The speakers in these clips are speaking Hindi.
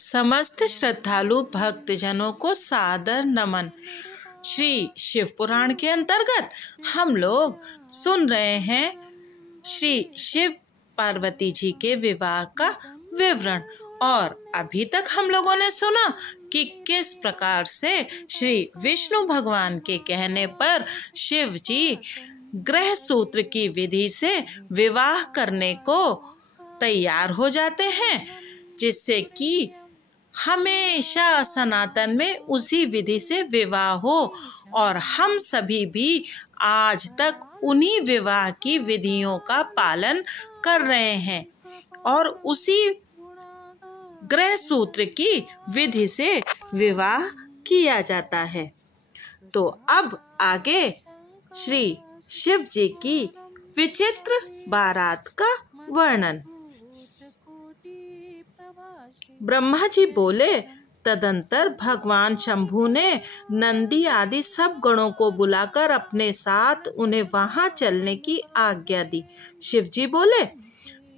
समस्त श्रद्धालु भक्तजनों को सादर नमन। श्री शिव पुराण के अंतर्गत हम लोग सुन रहे हैं श्री शिव पार्वती जी के विवाह का विवरण। और अभी तक हम लोगों ने सुना कि किस प्रकार से श्री विष्णु भगवान के कहने पर शिव जी ग्रह सूत्र की विधि से विवाह करने को तैयार हो जाते हैं, जिससे कि हमेशा सनातन में उसी विधि से विवाह हो। और हम सभी भी आज तक उन्हीं विवाह की विधियों का पालन कर रहे हैं और उसी ग्रह सूत्र की विधि से विवाह किया जाता है। तो अब आगे श्री शिव जी की विचित्र बारात का वर्णन। ब्रह्मा जी बोले, तदंतर भगवान शंभु ने नंदी आदि सब गणों को बुलाकर अपने साथ उन्हें वहां चलने की आज्ञा दी। शिव जी बोले,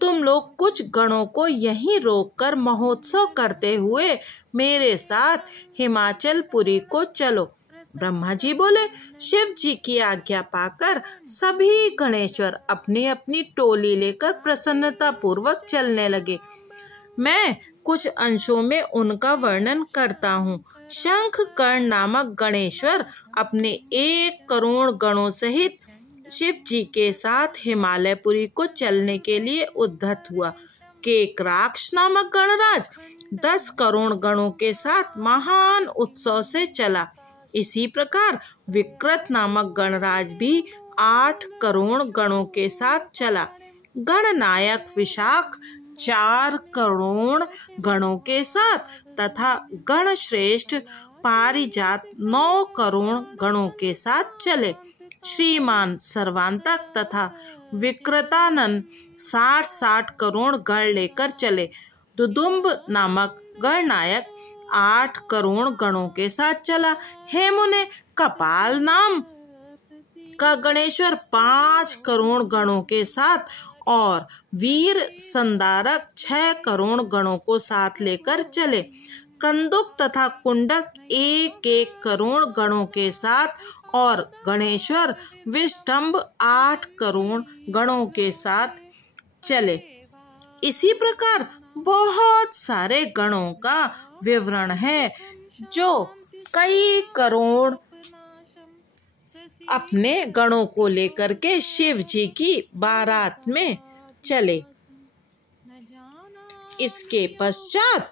तुम लोग कुछ गणों को यहीं रोककर महोत्सव करते हुए मेरे साथ हिमाचलपुरी को चलो। ब्रह्मा जी बोले, शिव जी की आज्ञा पाकर सभी गणेश्वर अपनी अपनी टोली लेकर प्रसन्नता पूर्वक चलने लगे। मैं कुछ अंशों में उनका वर्णन करता हूँ। शंख कर्ण नामक गणेश्वर अपने 1 करोड़ गणों सहित शिव जी के साथ हिमालयपुरी को चलने के लिए उद्यत हुआ। केकराक्ष नामक गणराज 10 करोड़ गणों के साथ महान उत्सव से चला। इसी प्रकार विकृत नामक गणराज भी 8 करोड़ गणों के साथ चला। गणनायक विशाख 4 करोड़ गणों के साथ तथा गणश्रेष्ठ पारिजात 9 करोड़ गणों के साथ चले। श्रीमान सर्वांतक तथा विकृतानंद 60 करोड़ गण लेकर चले। दुदुम्ब नामक गणनायक 8 करोड़ गणों के साथ चला। हेमुने कपाल नाम का गणेश्वर 5 करोड़ गणों के साथ और वीर संदारक 6 करोड़ गणों को साथ लेकर चले। कंदुक तथा कुंडक 1 करोड़ गणों के साथ और गणेश्वर विष्टम्भ 8 करोड़ गणों के साथ चले। इसी प्रकार बहुत सारे गणों का विवरण है जो कई करोड़ अपने गणों को लेकर के शिव जी की बारात में चले। इसके पश्चात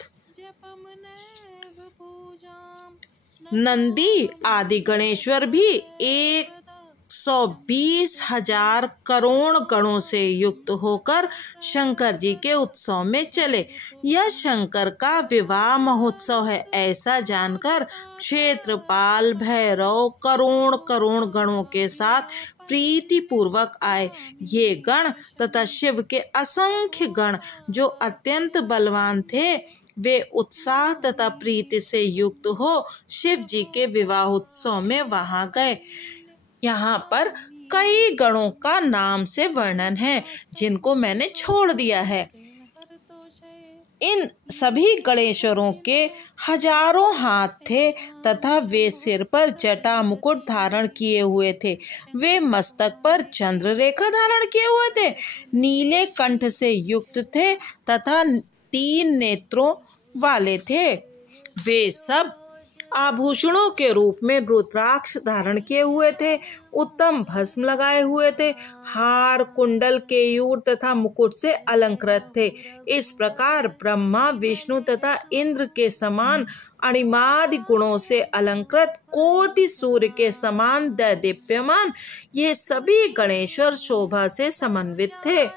नंदी आदि गणेश्वर भी 120,000 करोड़ गणों से युक्त होकर शंकर जी के उत्सव में चले। यह शंकर का विवाह महोत्सव है, ऐसा जानकर क्षेत्रपाल भैरव करोड़ करोड़ गणों के साथ प्रीति पूर्वक आए। ये गण तथा शिव के असंख्य गण जो अत्यंत बलवान थे, वे उत्साह तथा प्रीति से युक्त हो शिव जी के विवाह उत्सव में वहां गए। यहाँ पर कई गणों का नाम से वर्णन है जिनको मैंने छोड़ दिया है। इन सभी गणेश्वरों के हजारों हाथ थे तथा वे सिर पर जटा मुकुट धारण किए हुए थे। वे मस्तक पर चंद्र रेखा धारण किए हुए थे, नीले कंठ से युक्त थे तथा 3 नेत्रों वाले थे। वे सब आभूषणों के रूप में रुद्राक्ष धारण किए हुए थे, उत्तम भस्म लगाए हुए थे, हार कुंडल केयूर तथा मुकुट से अलंकृत थे। इस प्रकार ब्रह्मा विष्णु तथा इंद्र के समान अणिमादि गुणों से अलंकृत कोटि सूर्य के समान दैदीप्यमान ये सभी गणेश्वर शोभा से समन्वित थे।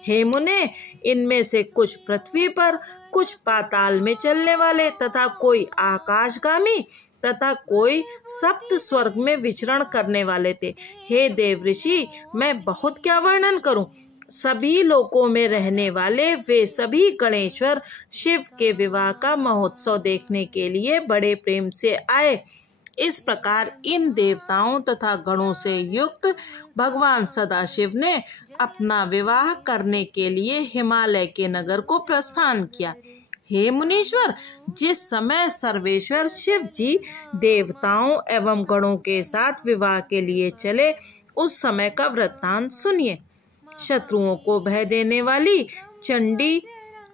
हे मुने, इनमें से कुछ पृथ्वी पर, कुछ पाताल में चलने वाले तथा कोई आकाशगामी तथा कोई सप्त स्वर्ग में विचरण करने वाले थे। हे देव ऋषि, मैं बहुत क्या वर्णन करूं। सभी लोकों में रहने वाले वे सभी गणेश्वर शिव के विवाह का महोत्सव देखने के लिए बड़े प्रेम से आए। इस प्रकार इन देवताओं तथा गणों से युक्त भगवान सदाशिव ने अपना विवाह करने के लिए हिमालय के नगर को प्रस्थान किया। हे मुनीश्वर, जिस समय सर्वेश्वर शिव जी देवताओं एवं गणों के साथ विवाह के लिए चले, उस समय का वृत्तांत सुनिए। शत्रुओं को भय देने वाली चंडी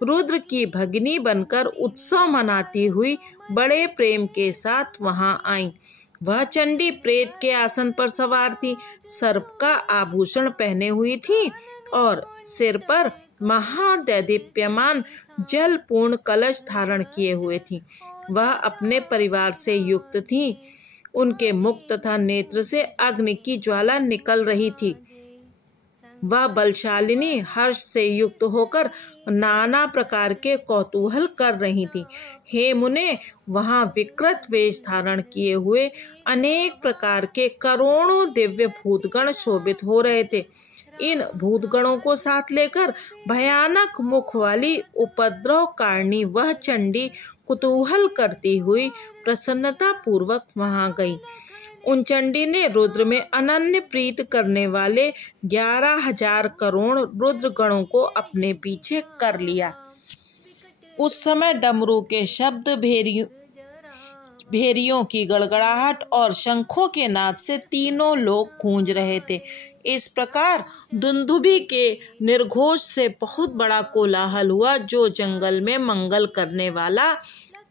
रुद्र की भगिनी बनकर उत्सव मनाती हुई बड़े प्रेम के साथ वहां आई। वह चंडी प्रेत के आसन पर सवार थी, सर्प का आभूषण पहने हुई थी और सिर पर महादैदीप्यमान जल पूर्ण कलश धारण किए हुए थी। वह अपने परिवार से युक्त थी। उनके मुख तथा नेत्र से अग्नि की ज्वाला निकल रही थी। वह बलशालिनी हर्ष से युक्त होकर नाना प्रकार के कौतूहल कर रही थी। हे मुने, वहां विकृत वेश धारण किए हुए अनेक प्रकार के करोड़ों दिव्य भूतगण शोभित हो रहे थे। इन भूतगणों को साथ लेकर भयानक मुख वाली उपद्रव कारिणी वह चंडी कुतूहल करती हुई प्रसन्नता पूर्वक वहां गई। उन चंडी ने रुद्र में अनन्य प्रीत करने वाले 11,000 करोड़ रुद्र गणों को अपने पीछे कर लिया। उस समय डमरू के शब्द, भेरियों की गड़गड़ाहट और शंखों के नाद से तीनों लोग गूंज रहे थे। इस प्रकार दुंदुभी के निर्घोष से बहुत बड़ा कोलाहल हुआ, जो जंगल में मंगल करने वाला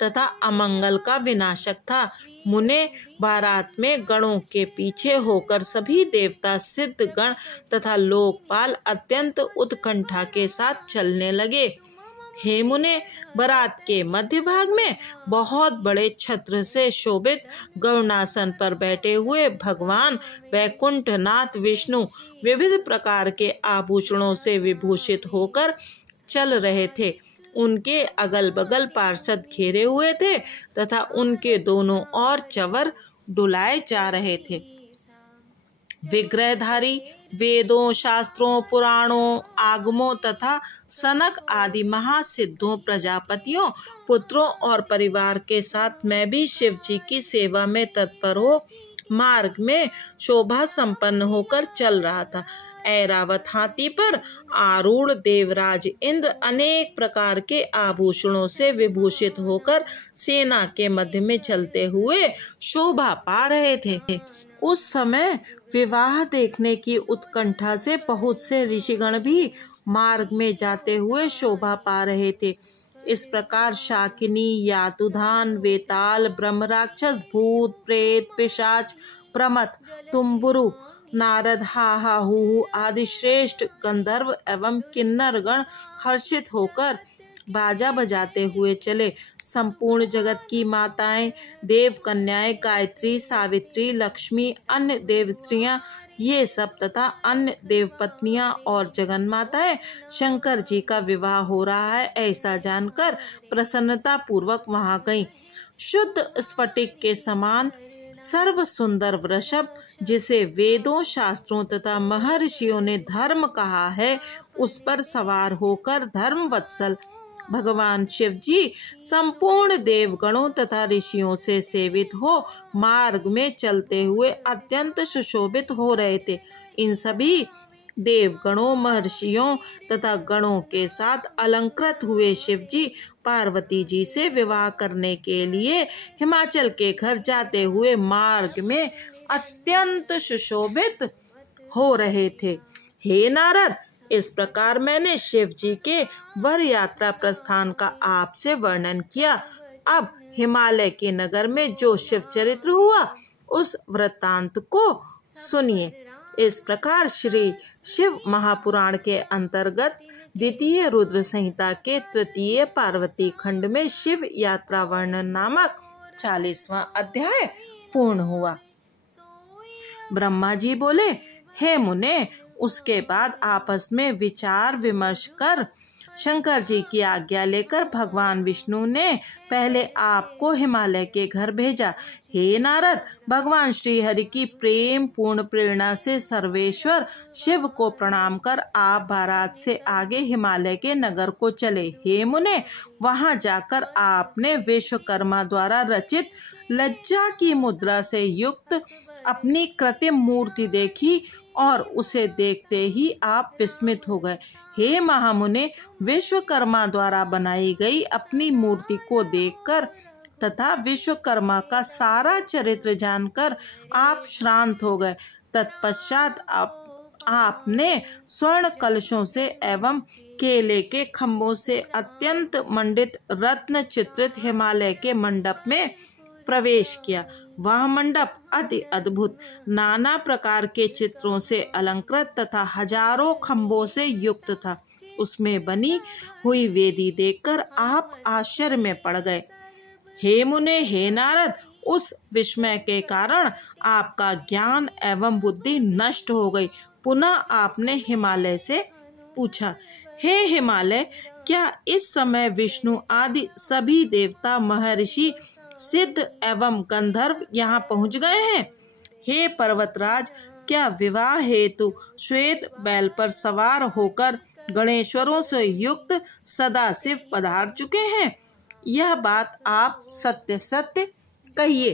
तथा अमंगल का विनाशक था। मुने, बारात में गणों के पीछे होकर सभी देवता, सिद्ध गण तथा लोकपाल अत्यंत उत्कंठा के साथ चलने लगे। हे मुने, बारात के मध्य भाग में बहुत बड़े छत्र से शोभित गरुड़ासन पर बैठे हुए भगवान वैकुंठनाथ विष्णु विविध प्रकार के आभूषणों से विभूषित होकर चल रहे थे। उनके अगल बगल पार्षद घेरे हुए थे तथा उनके दोनों ओर चवर डुलाए जा रहे थे। विग्रहधारी वेदों, शास्त्रों, पुराणों, आगमों तथा सनक आदि महासिद्धों, प्रजापतियों, पुत्रों और परिवार के साथ मैं भी शिव जी की सेवा में तत्पर हो मार्ग में शोभा संपन्न होकर चल रहा था। ऐरावत हाथी पर आरूढ़ देवराज इंद्र अनेक प्रकार के आभूषणों से विभूषित होकर सेना के मध्य में चलते हुए शोभा पा रहे थे। उस समय विवाह देखने की उत्कंठा से बहुत से ऋषिगण भी मार्ग में जाते हुए शोभा पा रहे थे। इस प्रकार शाकिनी, यातुधान, वेताल, ब्रह्म राक्षस, भूत, प्रेत, पिशाच, प्रमथ, तुम्बुरु, नारद, हाहू आदि श्रेष्ठ गंधर्व एवं किन्नर गण हर्षित होकर बाजा बजाते हुए चले। संपूर्ण जगत की माताएं, देव कन्याएं, गायत्री, सावित्री, लक्ष्मी, अन्य देव स्त्रियां, ये सब तथा अन्य देव पत्नियां और जगन माताएं शंकर जी का विवाह हो रहा है ऐसा जानकर प्रसन्नता पूर्वक वहां गईं। शुद्ध स्फटिक के समान सर्व सुंदर वृषभ, जिसे वेदों, शास्त्रों तथा महर्षियों ने धर्म कहा है, उस पर सवार होकर धर्म वत्सल भगवान शिव जी संपूर्ण देवगणों तथा ऋषियों से सेवित हो मार्ग में चलते हुए अत्यंत सुशोभित हो रहे थे। इन सभी देवगणों, महर्षियों तथा गणों के साथ अलंकृत हुए शिव जी पार्वती जी से विवाह करने के लिए हिमाचल के घर जाते हुए मार्ग में अत्यंत सुशोभित हो रहे थे। हे नारद, इस प्रकार मैंने शिव जी के वर यात्रा प्रस्थान का आपसे वर्णन किया। अब हिमालय के नगर में जो शिव चरित्र हुआ उस वृत्तांत को सुनिए। इस प्रकार श्री शिव महापुराण के अंतर्गत द्वितीय रुद्र संहिता के तृतीय पार्वती खंड में शिव यात्रा वर्णन नामक 40वां अध्याय पूर्ण हुआ। ब्रह्मा जी बोले, हे मुने, उसके बाद आपस में विचार विमर्श कर शंकर जी की आज्ञा लेकर भगवान विष्णु ने पहले आपको हिमालय के घर भेजा। हे नारद, भगवान श्री हरि की प्रेम पूर्ण प्रेरणा से सर्वेश्वर शिव को प्रणाम कर आप बारात से आगे हिमालय के नगर को चले। हे मुने, वहां जाकर आपने विश्वकर्मा द्वारा रचित लज्जा की मुद्रा से युक्त अपनी कृत्रिम मूर्ति देखी और उसे देखते ही आप विस्मित हो गए। हे महामुने, विश्वकर्मा द्वारा बनाई गई अपनी मूर्ति को देखकर तथा विश्वकर्मा का सारा चरित्र जानकर आप श्रांत हो गए। तत्पश्चात आपने स्वर्ण कलशों से एवं केले के खम्भों से अत्यंत मंडित रत्न चित्रित हिमालय के मंडप में प्रवेश किया। वह मंडप अति अद्भुत नाना प्रकार के चित्रों से अलंकृत तथा हजारों खम्भों से युक्त था। उसमें बनी हुई वेदी देखकर आप आश्चर्य में पड़ गए। हे मुने, हे नारद, उस विस्मय के कारण आपका ज्ञान एवं बुद्धि नष्ट हो गई। पुनः आपने हिमालय से पूछा, हे हिमालय, क्या इस समय विष्णु आदि सभी देवता, महर्षि, सिद्ध एवं गंधर्व यहाँ पहुँच गए हैं? हे पर्वतराज, क्या विवाह हेतु श्वेत बैल पर सवार होकर गणेश्वरों से युक्त सदाशिव पधार चुके हैं? यह बात आप सत्य सत्य कहिए।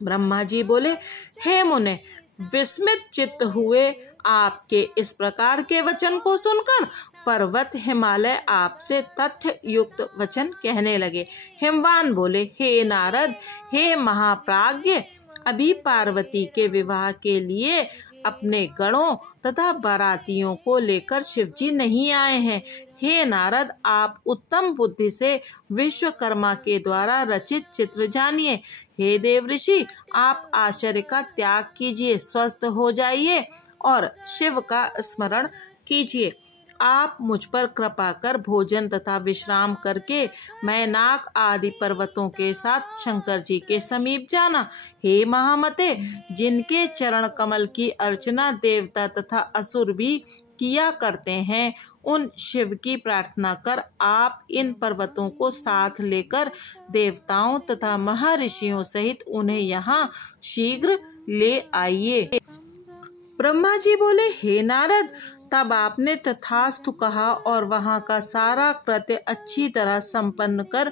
ब्रह्मा जी बोले, हे मुने, विस्मित चित्त हुए आपके इस प्रकार के वचन को सुनकर पर्वत हिमालय आपसे तथ्य युक्त वचन कहने लगे। हिमवान बोले, हे नारद, हे महाप्राज्ञ, अभी पार्वती के विवाह के लिए अपने गणों तथा बारातियों को लेकर शिवजी नहीं आए हैं। हे नारद, आप उत्तम बुद्धि से विश्वकर्मा के द्वारा रचित चित्र जानिए। हे देव ऋषि, आप आश्चर्य का त्याग कीजिए, स्वस्थ हो जाइए और शिव का स्मरण कीजिए। आप मुझ पर कृपा कर भोजन तथा विश्राम करके मैनाक आदि पर्वतों के साथ शंकर जी के समीप जाना। हे महामते, जिनके चरण कमल की अर्चना देवता तथा असुर भी किया करते हैं, उन शिव की प्रार्थना कर आप इन पर्वतों को साथ लेकर देवताओं तथा महर्षियों सहित उन्हें यहाँ शीघ्र ले आइए। ब्रह्मा जी बोले, हे नारद, तब आपने तथास्तु कहा और वहाँ का सारा कृत्य अच्छी तरह संपन्न कर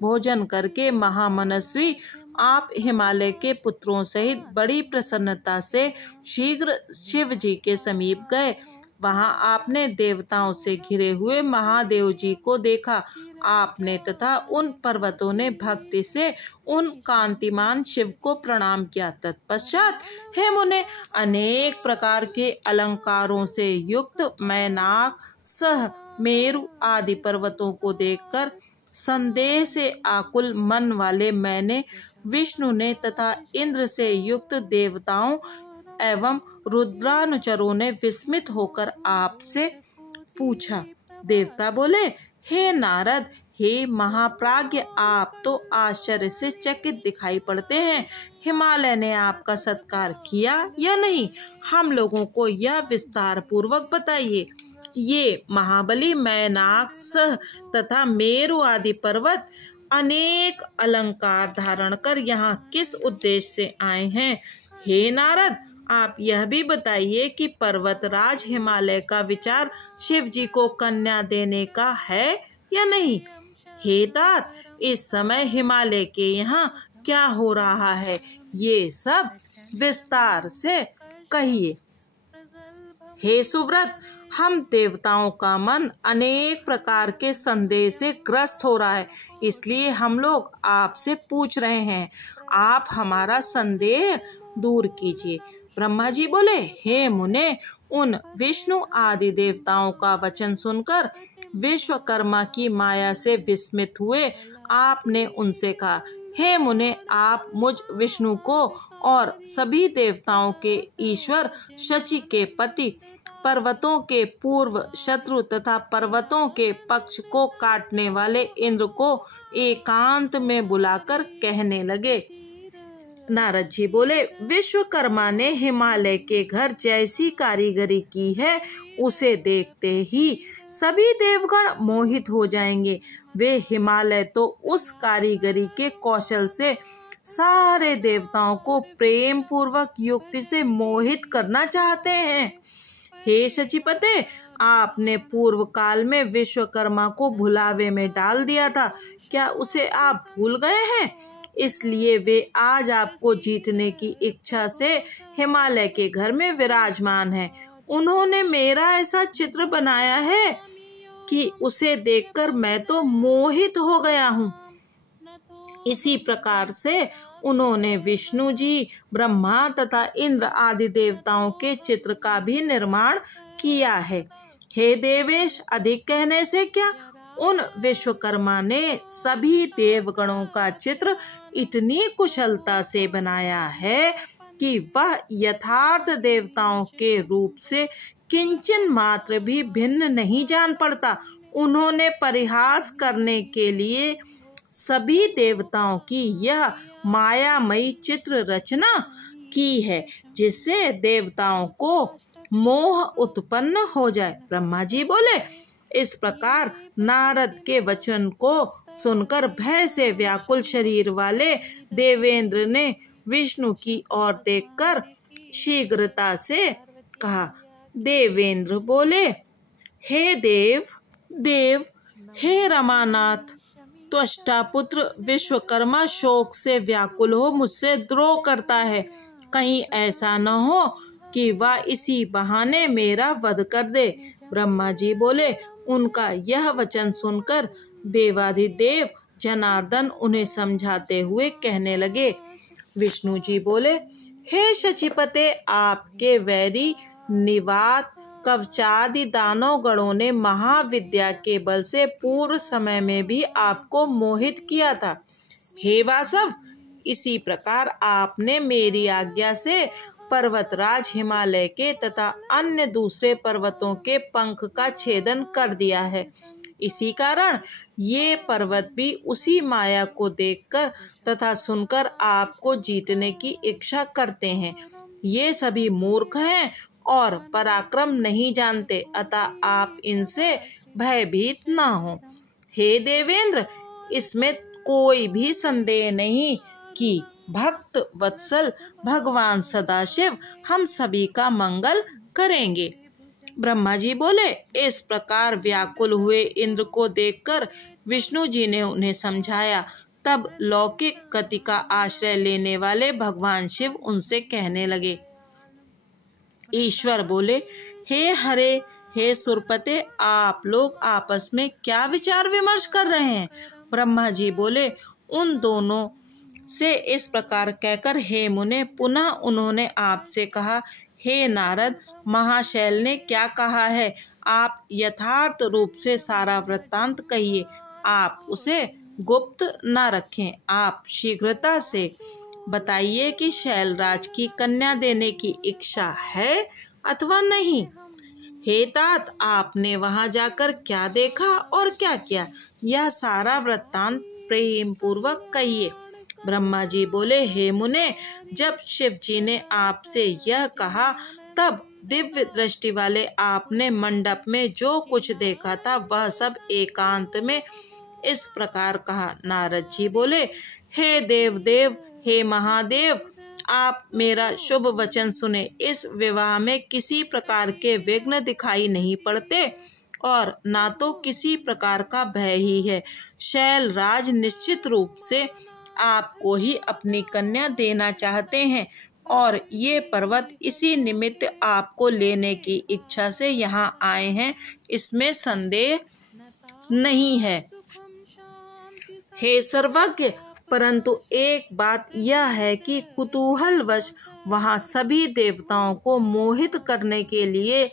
भोजन करके महामनस्वी आप हिमालय के पुत्रों सहित बड़ी प्रसन्नता से शीघ्र शिव जी के समीप गए। वहां आपने देवताओं से घिरे हुए महादेव जी को देखा। आपने तथा उन पर्वतों ने भक्ति से उन कांतिमान शिव को प्रणाम किया। तत्पश्चात हे मुने, अनेक प्रकार के अलंकारों से युक्त मैनाक, सह, मेरु आदि पर्वतों को देखकर संदेह से आकुल मन वाले मैंने, विष्णु ने तथा इंद्र से युक्त देवताओं एवं रुद्रानुचरों ने विस्मित होकर आपसे पूछा। देवता बोले, हे नारद, हे महाप्राज्ञ, आप तो आश्चर्य से चकित दिखाई पड़ते हैं। हिमालय ने आपका सत्कार किया या नहीं? हम लोगों को यह विस्तार पूर्वक बताइए। ये महाबली मैनाक, सह तथा मेरु आदि पर्वत अनेक अलंकार धारण कर यहाँ किस उद्देश्य से आए हैं? हे नारद, आप यह भी बताइए कि पर्वतराज हिमालय का विचार शिव जी को कन्या देने का है या नहीं? हे तात, इस समय हिमालय के यहाँ क्या हो रहा है, ये सब विस्तार से कहिए। हे सुव्रत, हम देवताओं का मन अनेक प्रकार के संदेह से ग्रस्त हो रहा है, इसलिए हम लोग आपसे पूछ रहे हैं। आप हमारा संदेह दूर कीजिए। ब्रह्मा जी बोले, हे मुने, उन विष्णु आदि देवताओं का वचन सुनकर विश्वकर्मा की माया से विस्मित हुए आपने उनसे कहा, हे मुने, आप मुझ विष्णु को और सभी देवताओं के ईश्वर शची के पति, पर्वतों के पूर्व शत्रु तथा पर्वतों के पक्ष को काटने वाले इंद्र को एकांत में बुलाकर कहने लगे। नारद जी बोले, विश्वकर्मा ने हिमालय के घर जैसी कारीगरी की है, उसे देखते ही सभी देवगण मोहित हो जाएंगे। वे हिमालय तो उस कारीगरी के कौशल से सारे देवताओं को प्रेम पूर्वक युक्ति से मोहित करना चाहते हैं। हे शचीपते, आपने पूर्व काल में विश्वकर्मा को भुलावे में डाल दिया था, क्या उसे आप भूल गए हैं? इसलिए वे आज आपको जीतने की इच्छा से हिमालय के घर में विराजमान हैं। उन्होंने मेरा ऐसा चित्र बनाया है कि उसे देखकर मैं तो मोहित हो गया हूँ। इसी प्रकार से उन्होंने विष्णु जी, ब्रह्मा तथा इंद्र आदि देवताओं के चित्र का भी निर्माण किया है। हे देवेश, अधिक कहने से क्या, उन विश्वकर्मा ने सभी देवगणों का चित्र इतनी कुशलता से बनाया है कि वह यथार्थ देवताओं के रूप से किंचन मात्र भी भिन्न नहीं जान पड़ता। उन्होंने परिहास करने के लिए सभी देवताओं की यह मायामयी चित्र रचना की है, जिससे देवताओं को मोह उत्पन्न हो जाए। ब्रह्मा जी बोले, इस प्रकार नारद के वचन को सुनकर भय से व्याकुल शरीर वाले देवेंद्र ने विष्णु की ओर देखकर शीघ्रता से कहा। देवेंद्र बोले, हे देव, हे रमानाथ, त्वष्टा पुत्र विश्वकर्मा शोक से व्याकुल हो मुझसे द्रोह करता है। कहीं ऐसा न हो कि वह इसी बहाने मेरा वध कर दे। ब्रह्मा जी बोले, उनका यह वचन सुनकर देवाधिदेव जनार्दन उन्हें समझाते हुए कहने लगे। विष्णु जी बोले, हे शचीपते, आपके वैरी निवात कवचादि दानव गणों ने महाविद्या के बल से पूर्व समय में भी आपको मोहित किया था। हे वासव, इसी प्रकार आपने मेरी आज्ञा से पर्वतराज हिमालय के तथा अन्य दूसरे पर्वतों के पंख का छेदन कर दिया है। इसी कारण ये पर्वत भी उसी माया को देखकर तथा सुनकर आपको जीतने की इच्छा करते हैं। ये सभी मूर्ख हैं और पराक्रम नहीं जानते, अतः आप इनसे भयभीत ना हो। हे देवेंद्र, इसमें कोई भी संदेह नहीं कि भक्त वत्सल भगवान सदाशिव हम सभी का मंगल करेंगे। ब्रह्मा जी बोले, इस प्रकार व्याकुल हुए इंद्र को देखकर विष्णु जी ने उन्हें समझाया। तब लौकिक गति का आश्रय लेने वाले भगवान शिव उनसे कहने लगे। ईश्वर बोले, हे हरे, हे सुरपते, आप लोग आपस में क्या विचार विमर्श कर रहे हैं? ब्रह्मा जी बोले, उन दोनों से इस प्रकार कहकर हे मुने, पुनः उन्होंने आपसे कहा, हे नारद, महाशैल ने क्या कहा है, आप यथार्थ रूप से सारा वृत्तांत कहिए। आप उसे गुप्त न रखें। आप शीघ्रता से बताइए कि शैलराज की कन्या देने की इच्छा है अथवा नहीं। हे तात, आपने वहां जाकर क्या देखा और क्या किया, यह सारा वृत्तांत प्रेम पूर्वक कहिए। ब्रह्मा जी बोले, हे मुने, जब शिव जी ने आपसे यह कहा तब दिव्य दृष्टि वाले आपने मंडप में जो कुछ देखा था वह सब एकांत में इस प्रकार कहा। नारद जी बोले, हे देव, हे महादेव, आप मेरा शुभ वचन सुने। इस विवाह में किसी प्रकार के विघ्न दिखाई नहीं पड़ते और ना तो किसी प्रकार का भय ही है। शैलराज निश्चित रूप से आपको ही अपनी कन्या देना चाहते हैं और ये पर्वत इसी निमित्त आपको लेने की इच्छा से यहाँ आए हैं, इसमें संदेह नहीं है। हे सर्वज्ञ, परंतु एक बात यह है कि कुतूहलवश वहाँ सभी देवताओं को मोहित करने के लिए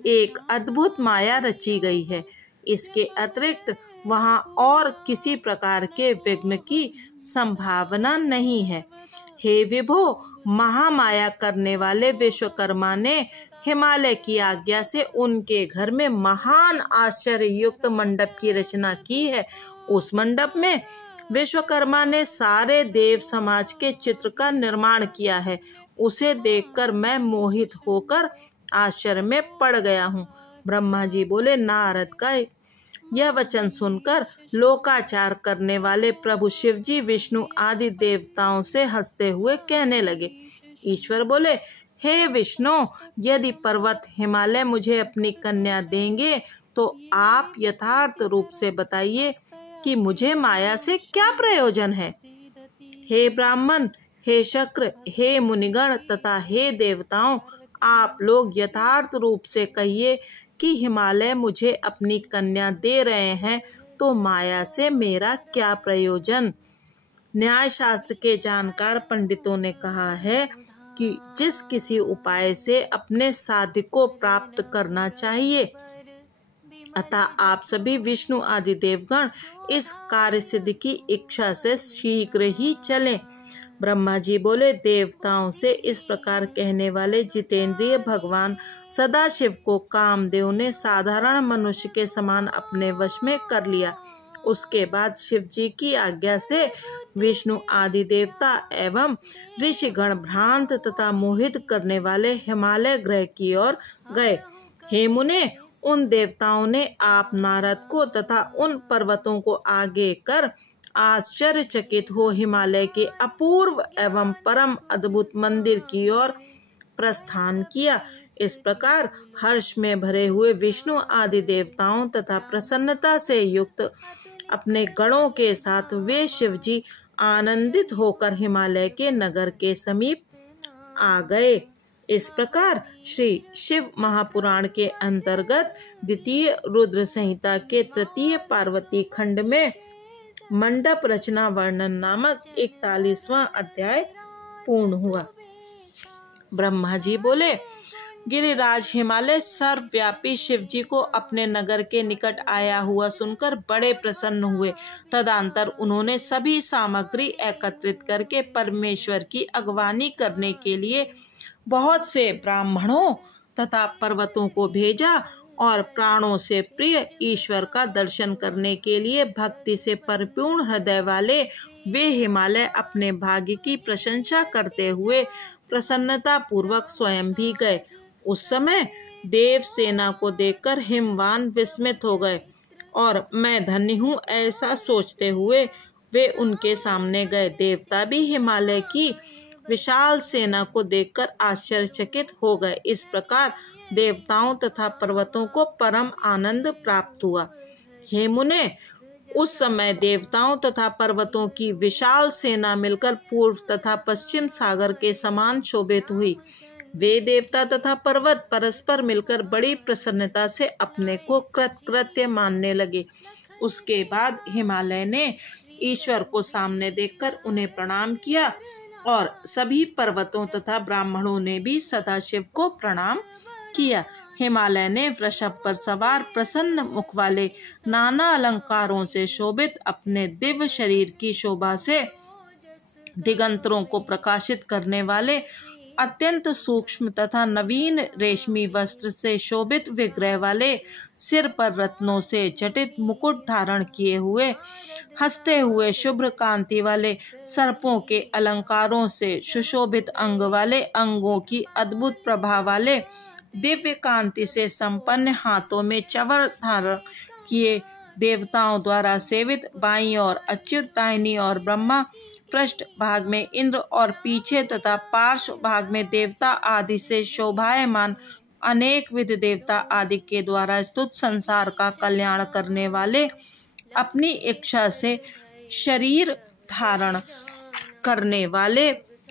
एक अद्भुत माया रची गई है। इसके अतिरिक्त वहाँ और किसी प्रकार के विघ्न की संभावना नहीं है। हे विभो, महामाया करने वाले विश्वकर्मा ने हिमालय की आज्ञा से उनके घर में महान आश्चर्य युक्त मंडप की रचना की है। उस मंडप में विश्वकर्मा ने सारे देव समाज के चित्र का निर्माण किया है। उसे देखकर मैं मोहित होकर आश्चर्य में पड़ गया हूँ। ब्रह्मा जी बोले, नारद का यह वचन सुनकर लोकाचार करने वाले प्रभु शिव जी विष्णु आदि देवताओं से हंसते हुए कहने लगे। ईश्वर बोले, हे विष्णु, यदि पर्वत हिमालय मुझे अपनी कन्या देंगे तो आप यथार्थ रूप से बताइए कि मुझे माया से क्या प्रयोजन है। हे ब्राह्मण, हे शक्र, हे मुनिगण तथा हे देवताओं, आप लोग यथार्थ रूप से कहिए कि हिमालय मुझे अपनी कन्या दे रहे हैं तो माया से मेरा क्या प्रयोजन। न्याय शास्त्र के जानकार पंडितों ने कहा है कि जिस किसी उपाय से अपने साध्य को प्राप्त करना चाहिए, अतः आप सभी विष्णु आदि देवगण इस कार्य सिद्धि की इच्छा से शीघ्र ही चलें। ब्रह्मा जी बोले, देवताओं से इस प्रकार कहने वाले जितेंद्रिय भगवान सदाशिव को कामदेव ने साधारण मनुष्य के समान अपने वश में कर लिया। उसके बाद शिव जी की आज्ञा से विष्णु आदि देवता एवं ऋषिगण भ्रांत तथा मोहित करने वाले हिमालय ग्रह की ओर गए। हे मुने, उन देवताओं ने आप नारद को तथा उन पर्वतों को आगे कर आश्चर्यचकित हो हिमालय के अपूर्व एवं परम अद्भुत मंदिर की ओर प्रस्थान किया। इस प्रकार हर्ष में भरे हुए विष्णु आदि देवताओं तथा प्रसन्नता से युक्त अपने गणों के साथ वे शिवजी आनंदित होकर हिमालय के नगर के समीप आ गए। इस प्रकार श्री शिव महापुराण के अंतर्गत द्वितीय रुद्र संहिता के तृतीय पार्वती खंड में मंडप रचना वर्णन नामक 41वां अध्याय पूर्ण हुआ। ब्रह्मा जी बोले, गिरिराज हिमालय सर्वव्यापी शिव जी को अपने नगर के निकट आया हुआ सुनकर बड़े प्रसन्न हुए। तदंतर उन्होंने सभी सामग्री एकत्रित करके परमेश्वर की अगवानी करने के लिए बहुत से ब्राह्मणों तथा पर्वतों को भेजा और प्राणों से प्रिय ईश्वर का दर्शन करने के लिए भक्ति से परिपूर्ण हृदय वाले वे हिमालय अपने भाग्य की प्रशंसा करते हुए प्रसन्नता पूर्वक स्वयं भी गए। उस समय देव सेना को देखकर हिमवान विस्मित हो गए और मैं धन्य हूँ ऐसा सोचते हुए वे उनके सामने गए। देवता भी हिमालय की विशाल सेना को देखकर आश्चर्यचकित हो गए। इस प्रकार देवताओं तथा पर्वतों को परम आनंद प्राप्त हुआ। हे मुने, उस समय देवताओं तथा पर्वतों की विशाल सेना मिलकर पूर्व तथा पश्चिम सागर के समान शोभित हुई। वे देवता तथा पर्वत परस्पर मिलकर बड़ी प्रसन्नता से अपने को कृतकृत्य मानने लगे। उसके बाद हिमालय ने ईश्वर को सामने देखकर उन्हें प्रणाम किया और सभी पर्वतों तथा ब्राह्मणों ने भी सदाशिव को प्रणाम किया। हिमालय ने वृषभ पर सवार प्रसन्न मुख वाले नाना अलंकारों से शोभित अपने दिव्य शरीर की शोभा से दिगंतरों को प्रकाशित करने वाले अत्यंत सूक्ष्म तथा नवीन रेशमी वस्त्र से शोभित विग्रह वाले सिर पर रत्नों से जटित मुकुट धारण किए हुए हंसते हुए शुभ्र कांति वाले सर्पों के अलंकारों से सुशोभित अंग वाले अंगों की अद्भुत प्रभा वाले दिव्य कांति से संपन्न हाथों में चवर धारण किए देवताओं द्वारा सेवित बाईं ओर अच्युत, दाहिनी और ब्रह्मा, पृष्ठ भाग में इंद्र और पीछे तथा पार्श्व भाग में देवता आदि से शोभायमान अनेक विध देवता आदि के द्वारा स्तुत संसार का कल्याण करने वाले अपनी इच्छा से शरीर धारण करने वाले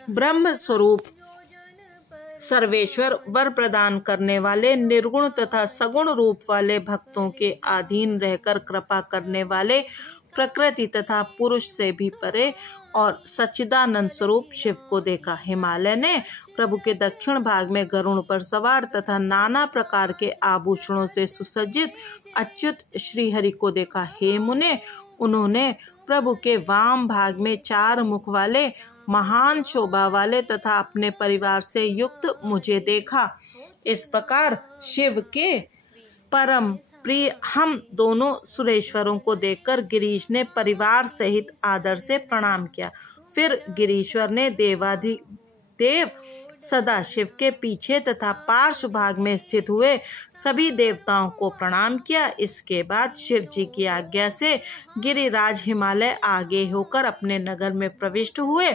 ब्रह्म स्वरूप सर्वेश्वर वर प्रदान करने वाले निर्गुण तथा सगुण रूप वाले भक्तों के अधीन रहकर कृपा करने वाले प्रकृति तथा पुरुष से भी परे और सच्चिदानंद स्वरूप शिव को देखा। हिमालय ने प्रभु के दक्षिण भाग में गरुड़ पर सवार तथा नाना प्रकार के आभूषणों से सुसज्जित अच्युत श्री हरि को देखा। हे मुने, उन्होंने प्रभु के वाम भाग में 4 मुख वाले महान शोभा वाले तथा अपने परिवार से युक्त मुझे देखा। इस प्रकार शिव के परम प्रिय हम दोनों सुरेश्वरों को देखकर गिरीश ने परिवार सहित आदर से प्रणाम किया। फिर गिरीश्वर ने देवाधिदेव सदाशिव के पीछे तथा पार्श्व भाग में स्थित हुए सभी देवताओं को प्रणाम किया। इसके बाद शिव जी की आज्ञा से गिरिराज हिमालय आगे होकर अपने नगर में प्रविष्ट हुए।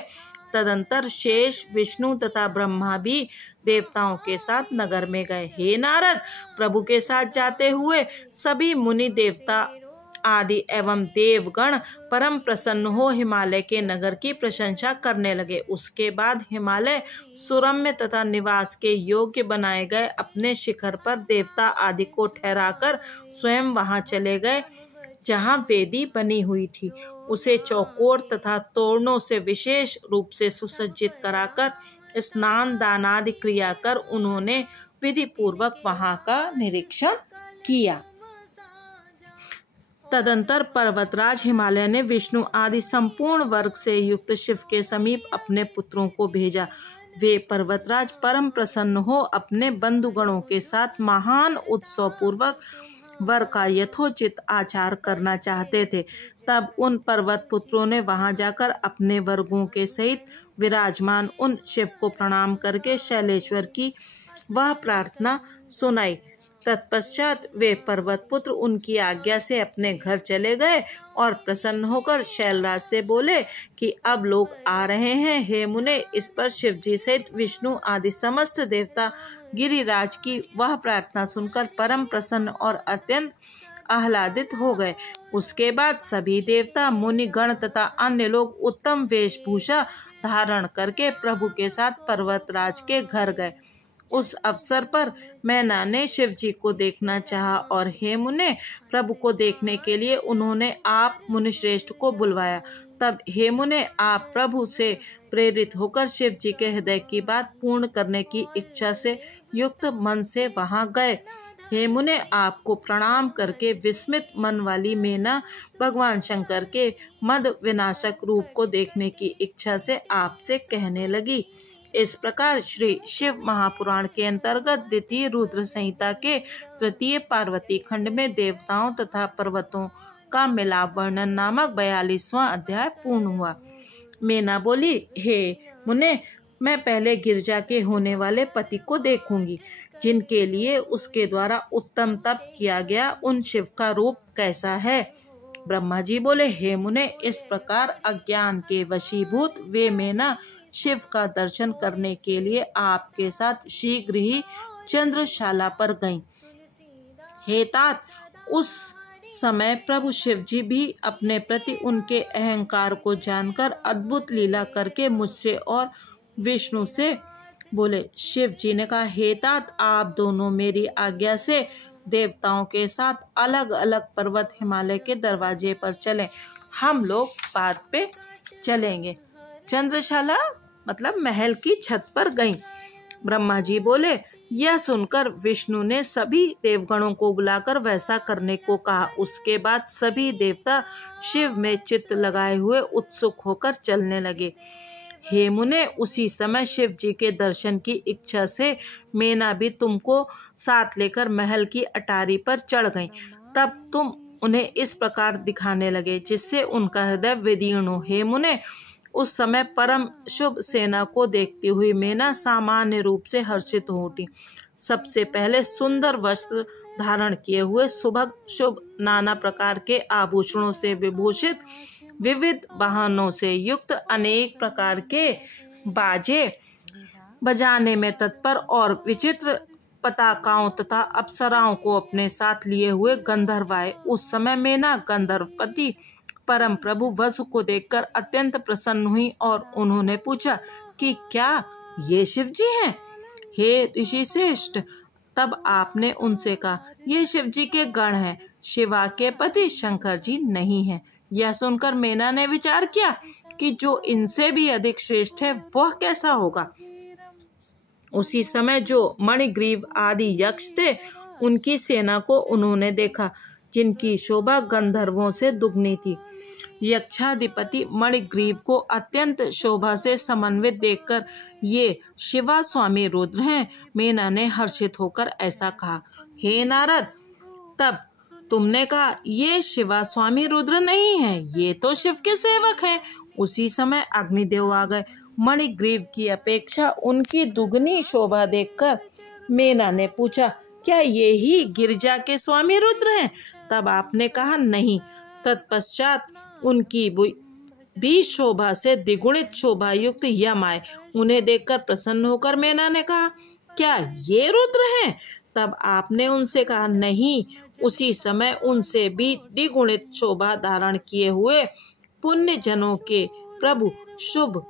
तदंतर शेष, विष्णु तथा ब्रह्मा भी देवताओं के साथ नगर में गए। हे नारद, प्रभु के साथ जाते हुए सभी मुनि देवता आदि एवं देवगण परम प्रसन्न हो हिमालय के नगर की प्रशंसा करने लगे। उसके बाद हिमालय सुरम्य तथा निवास के योग्य बनाए गए अपने शिखर पर देवता आदि को ठहराकर स्वयं वहां चले गए जहां वेदी बनी हुई थी। उसे चौकोर तथा तोरणों से विशेष रूप से सुसज्जित कराकर स्नान दान आदि क्रिया कर उन्होंने विधि पूर्वक वहां का निरीक्षण किया। तदंतर पर्वतराज हिमालय ने विष्णु आदि संपूर्ण वर्ग से युक्त शिव के समीप अपने पुत्रों को भेजा। वे पर्वतराज परम प्रसन्न हो अपने बंधुगणों के साथ महान उत्सव पूर्वक वर का यथोचित आचार करना चाहते थे। तब उन पर्वत पुत्रों ने वहां जाकर अपने वर्गों के सहित विराजमान उन शिव को प्रणाम करके शैलेश्वर की वह प्रार्थना सुनाई। तत्पश्चात वे पर्वत पुत्र उनकी आज्ञा से अपने घर चले गए और प्रसन्न होकर शैलराज से बोले कि अब लोग आ रहे हैं। हे मुने, इस पर शिवजी सहित विष्णु आदि समस्त देवता गिरिराज की वह प्रार्थना सुनकर परम प्रसन्न और अत्यंत आह्लादित हो गए। उसके बाद सभी देवता मुनि गण तथा अन्य लोग उत्तम वेशभूषा धारण करके प्रभु के साथ पर्वतराज के घर गए। उस अवसर पर मैना ने शिवजी को देखना चाहा और हे मुने, प्रभु को देखने के लिए उन्होंने आप मुनिश्रेष्ठ को बुलवाया। तब हे मुने, आप प्रभु से प्रेरित होकर शिवजी के हृदय की बात पूर्ण करने की इच्छा से युक्त मन से वहां गए। हे मुने, आपको प्रणाम करके विस्मित मन वाली मैना भगवान शंकर के मद विनाशक रूप को देखने की इच्छा से आपसे कहने लगी। इस प्रकार श्री शिव महापुराण के अंतर्गत द्वितीय रुद्र संहिता के तृतीय पार्वती खंड में देवताओं तथा पर्वतों का मिलाप वर्णन नामक 42वां अध्याय पूर्ण हुआ। मैना बोली, हे मुने, मैं पहले गिरजा के होने वाले पति को देखूंगी, जिनके लिए उसके द्वारा उत्तम तप किया गया। उन शिव का रूप कैसा है? ब्रह्मा जी बोले, हे मुने, इस प्रकार अज्ञान के वशीभूत वे मैना शिव का दर्शन करने के लिए आपके साथ शीघ्र ही चंद्रशाला पर गईं। हे तात, उस समय प्रभु शिव जी भी अपने प्रति उनके अहंकार को जानकर अद्भुत लीला करके मुझसे और विष्णु से बोले। शिव जी ने कहा, हे तात, आप दोनों मेरी आज्ञा से देवताओं के साथ अलग अलग पर्वत हिमालय के दरवाजे पर चलें। हम लोग बाद पे चलेंगे। चंद्रशाला मतलब महल की छत पर गईं। ब्रह्मा जी बोले, यह सुनकर विष्णु ने सभी देवगणों को बुलाकर वैसा करने को कहा। उसके बाद सभी देवता शिव में चित्त लगाए हुए उत्सुक होकर चलने लगे। हे मुने, उसी समय शिव जी के दर्शन की इच्छा से मैना भी तुमको साथ लेकर महल की अटारी पर चढ़ गईं। तब तुम उन्हें इस प्रकार दिखाने लगे जिससे उनका हृदय विदीर्ण हो। हे मुने, उस समय परम शुभ सेना को देखती हुई मैना सामान्य रूप से हर्षित हो उठी। सबसे पहले सुंदर वस्त्र धारण किए हुए सुभग शुभ नाना प्रकार के आभूषणों से विभूषित विविध वाहनों से युक्त अनेक प्रकार के बाजे बजाने में तत्पर और विचित्र पताकाओं तथा अप्सराओं को अपने साथ लिए हुए गंधर्व आए। उस समय मैना गंधर्वपति परम प्रभु वसु को देखकर अत्यंत प्रसन्न हुई और उन्होंने पूछा कि क्या ये शिव जी हैं? हे ऋषि श्रेष्ठ, तब आपने उनसे कहा, ये शिव जी के गण हैं, शिवा के पति शंकर जी नहीं हैं। यह सुनकर मैना ने विचार किया कि जो इनसे भी अधिक श्रेष्ठ है वह कैसा होगा। उसी समय जो मणिग्रीव आदि यक्ष थे, उनकी सेना को उन्होंने देखा, जिनकी शोभा गंधर्वों से दुगनी थी। यक्षाधिपति मणिग्रीव को अत्यंत शोभा से समन्वित देखकर ये शिवा स्वामी रुद्र हैं। मैना ने हर्षित होकर ऐसा कहा। हे नारद, तब तुमने कहा ये शिवा स्वामी रुद्र नहीं है, ये तो शिव के सेवक हैं। उसी समय अग्निदेव आ गए। मणिग्रीव की अपेक्षा उनकी दुगनी शोभा देखकर मैना ने पूछा, क्या ये ही गिरजा के स्वामी रुद्र हैं? तब आपने कहा नहीं। तत्पश्चात उनकी भी शोभा से द्विगुणित शोभा युक्त यम आए। उन्हें देखकर प्रसन्न होकर मैना ने कहा, क्या ये रुद्र हैं? तब आपने उनसे कहा, नहीं। उसी समय उनसे भी द्विगुणित शोभा धारण किए हुए पुण्य जनों के प्रभु शुभ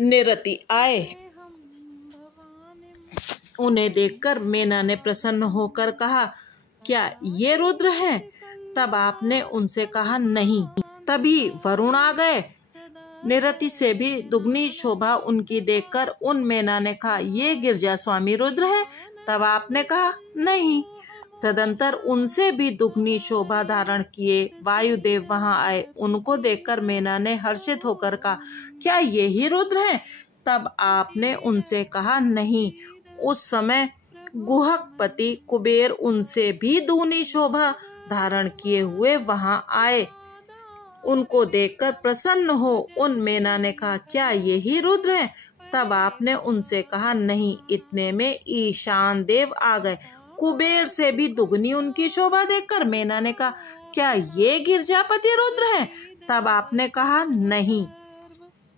निरति आए। उन्हें देखकर मेना ने प्रसन्न होकर कहा, क्या ये रुद्र हैं? तब आपने उनसे कहा, नहीं। तभी वरुण आ गए। निरति से भी दुगनी शोभा उनकी देखकर उन मेना ने कहा, ये गिरजा स्वामी रुद्र है? तब आपने कहा, नहीं। तदंतर उनसे भी दुगनी शोभा धारण किए वायुदेव वहां आए। उनको देखकर मेना ने हर्षित होकर कहा, क्या ये ही रुद्र हैं? तब आपने उनसे कहा, नहीं। उस समय गुहकपति कुबेर उनसे भी दुगनी शोभा धारण किए हुए वहां आए। उनको देखकर प्रसन्न हो उन मेना ने कहा, क्या ये ही रुद्र हैं? तब आपने उनसे कहा, नहीं। इतने में ईशान देव आ गए। कुबेर से भी दुगनी उनकी शोभा देखकर मेना ने कहा, क्या ये गिरजापति रुद्र हैं? तब आपने कहा, नहीं।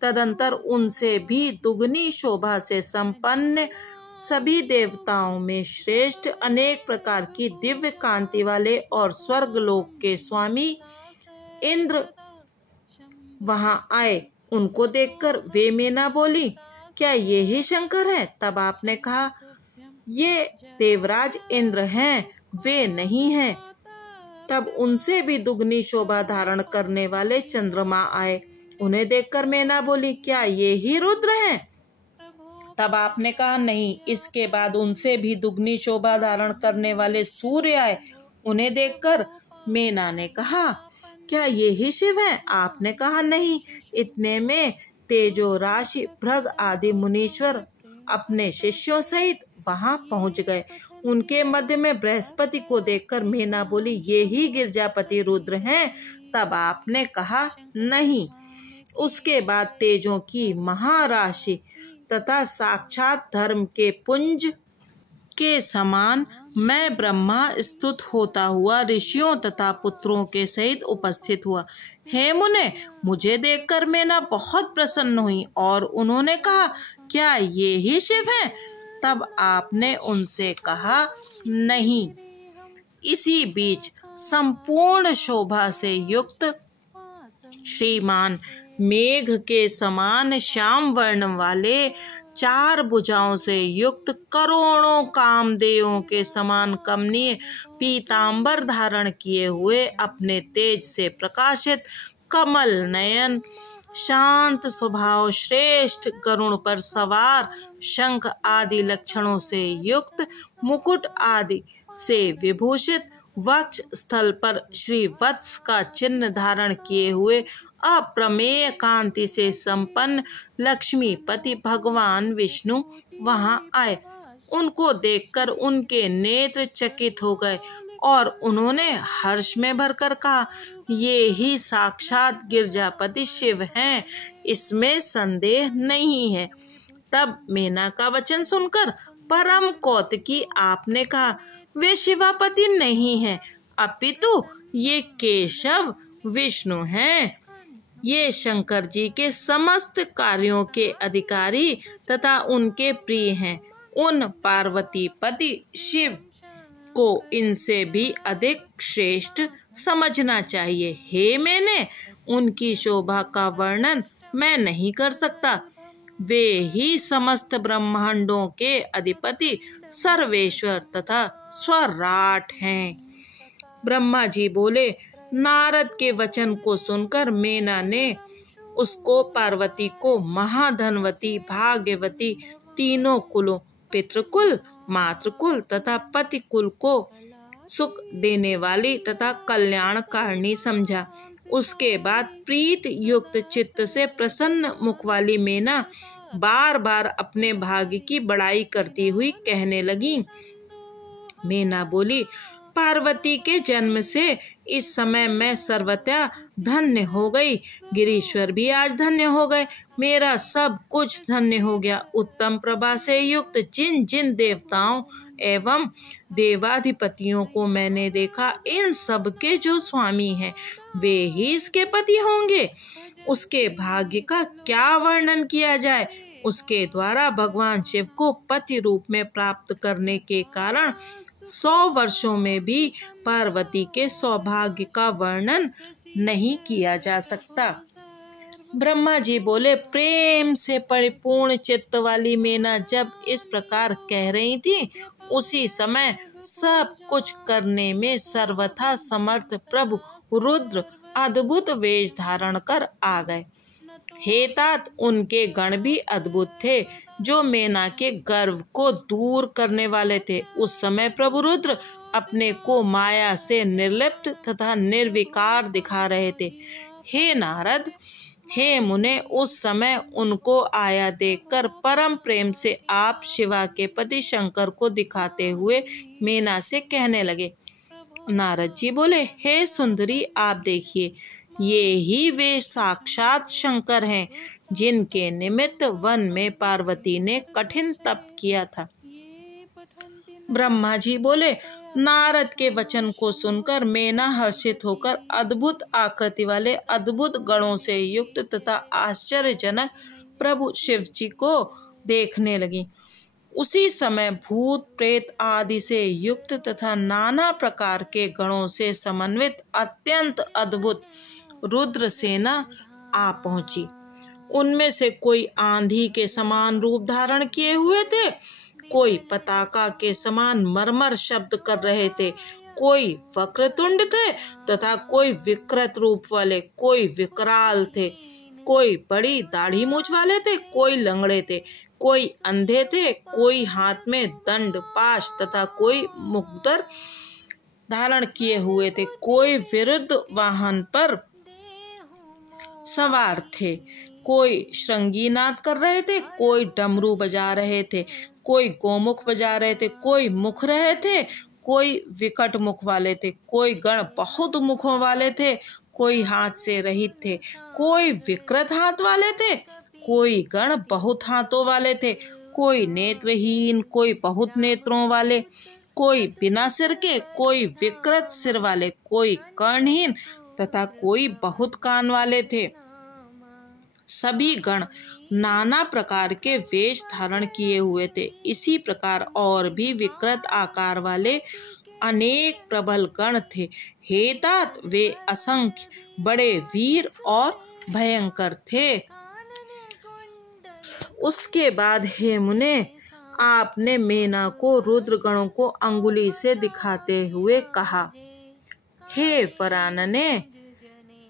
तदंतर उनसे भी दुगनी शोभा से संपन्न सभी देवताओं में श्रेष्ठ अनेक प्रकार की दिव्य कांति वाले और स्वर्गलोक के स्वामी इंद्र वहां आए। उनको देखकर वे मेना बोली, क्या ये ही शंकर है? तब आपने कहा, ये देवराज इंद्र हैं, वे नहीं हैं। तब उनसे भी दुगनी शोभा धारण करने वाले चंद्रमा आए। उन्हें देखकर मेना बोली, क्या ये ही रुद्र हैं? तब आपने कहा, नहीं। इसके बाद उनसे भी दुगनी शोभा धारण करने वाले सूर्य आए। उन्हें देखकर मेना ने कहा, क्या ये ही शिव हैं? आपने कहा, नहीं। इतने में तेजो राशि भृग आदि मुनीश्वर अपने शिष्यों सहित वहां पहुंच गए। उनके मध्य में बृहस्पति को देखकर मेना बोली, ये ही गिरजापति रुद्र हैं? तब आपने कहा, नहीं। उसके बाद तेजों की महाराशि तथा साक्षात धर्म के पुंज के समान मैं ब्रह्मा स्तुत होता हुआ ऋषियों तथा पुत्रों के सहित उपस्थित हुआ। हे मुने, मुझे देखकर मेना बहुत प्रसन्न हुई और उन्होंने कहा, क्या ये ही शिव हैं? तब आपने उनसे कहा, नहीं। इसी बीच संपूर्ण शोभा से युक्त श्रीमान मेघ के समान श्याम वर्ण वाले 4 भुजाओं से युक्त करोड़ों कामदेवों के समान कमनीय पीतांबर धारण किए हुए अपने तेज से प्रकाशित कमल नयन शांत स्वभाव श्रेष्ठ गरुड़ पर सवार शंख आदि लक्षणों से युक्त मुकुट आदि से विभूषित वक्ष स्थल पर श्री वत्स का चिन्ह धारण किए हुए अप्रमेय कांति से संपन्न लक्ष्मीपति भगवान विष्णु वहां आए। उनको देखकर उनके नेत्र चकित हो गए और उन्होंने हर्ष में भरकर कहा, ये ही साक्षात गिरजापति शिव हैं, इसमें संदेह नहीं है। तब मेना का वचन सुनकर परम कौतुकी आपने कहा, वे शिवापति नहीं हैं, अपितु ये केशव विष्णु हैं। ये शंकर जी के समस्त कार्यों के अधिकारी तथा उनके प्रिय हैं। उन पार्वती पति शिव को इनसे भी अधिक श्रेष्ठ समझना चाहिए। हे मैंने उनकी शोभा का वर्णन मैं नहीं कर सकता। वे ही समस्त ब्रह्मांडों के अधिपति सर्वेश्वर तथा स्वराट हैं। ब्रह्मा जी बोले, नारद के वचन को सुनकर मेना ने उसको पार्वती को महाधनवती भाग्यवती तीनों कुलों पितृकुल मातृकुल तथा पतिकुल को सुख देने वाली तथा कल्याणकारिणी समझा। उसके बाद प्रीत युक्त चित्त से प्रसन्न मुख वाली मेना बार बार अपने भाग्य की बड़ाई करती हुई कहने लगी। मेना बोली, पार्वती के जन्म से इस समय मैं सर्वथा धन्य हो गई। गिरीश्वर भी आज धन्य हो गए। मेरा सब कुछ धन्य हो गया। उत्तम प्रभा से युक्त जिन जिन देवताओं एवं देवाधिपतियों को मैंने देखा, इन सब के जो स्वामी हैं वे ही इसके पति होंगे। उसके भाग्य का क्या वर्णन किया जाए। उसके द्वारा भगवान शिव को पति रूप में प्राप्त करने के कारण 100 वर्षों में भी पार्वती के सौभाग्य का वर्णन नहीं किया जा सकता। ब्रह्मा जी बोले, प्रेम से परिपूर्ण चित्त वाली मेना जब इस प्रकार कह रही थी, उसी समय सब कुछ करने में सर्वथा समर्थ प्रभु रुद्र अद्भुत वेश धारण कर आ गए। हे तात, उनके गण भी अद्भुत थे, जो मेना के गर्व को दूर करने वाले थे। उस समय प्रभु रुद्र अपने को माया से निर्लिप्त तथा निर्विकार दिखा रहे थे। हे नारद, हे मुने, उस समय उनको आया देखकर परम प्रेम से आप शिवा के पति शंकर को दिखाते हुए मेना से कहने लगे। नारद जी बोले, हे सुंदरी, आप देखिए, ये ही वे साक्षात शंकर हैं, जिनके निमित्त वन में पार्वती ने कठिन तप किया था। ब्रह्मा जी बोले, नारद के वचन को सुनकर मेना हर्षित होकर अद्भुत आकृति वाले अद्भुत गणों से युक्त तथा आश्चर्यजनक प्रभु शिव जी को देखने लगी। उसी समय भूत प्रेत आदि से युक्त तथा नाना प्रकार के गणों से समन्वित अत्यंत अद्भुत रुद्र सेना आ पहुंची। उनमें से कोई आंधी के समान रूप धारण किए हुए थे, कोई पताका के समान मरमर शब्द कर रहे थे, कोई वक्रतुंड थे तथा कोई विकृत रूप वाले, कोई विकराल थे, कोई बड़ी दाढ़ी मूछ वाले थे, कोई लंगड़े थे, कोई अंधे थे, कोई हाथ में दंड पाश तथा कोई मुक्दर धारण किए हुए थे, कोई विरुद्ध वाहन पर सवार थे, कोई श्रृंगी नाद कर रहे थे, कोई डमरू बजा रहे थे, कोई गोमुख बजा रहे थे, कोई मुख रहे थे, कोई विकट मुख वाले थे, कोई गण बहुत मुखों वाले थे, कोई हाथ से रहित थे, कोई विकृत हाथ वाले थे, कोई गण बहुत हाथों वाले थे, कोई नेत्रहीन, कोई बहुत नेत्रों वाले, कोई बिना सिर के, कोई विकृत सिर वाले, कोई कर्णहीन तथा कोई बहुत कान वाले थे। सभी गण नाना प्रकार के वेश धारण किए हुए थे। इसी प्रकार और भी विकृत आकार वाले अनेक प्रबल गण थे। हे तात, वे असंख्य बड़े वीर और भयंकर थे। उसके बाद हे मुने, आपने मेना को रुद्र गणों को अंगुली से दिखाते हुए कहा, हे वरानने,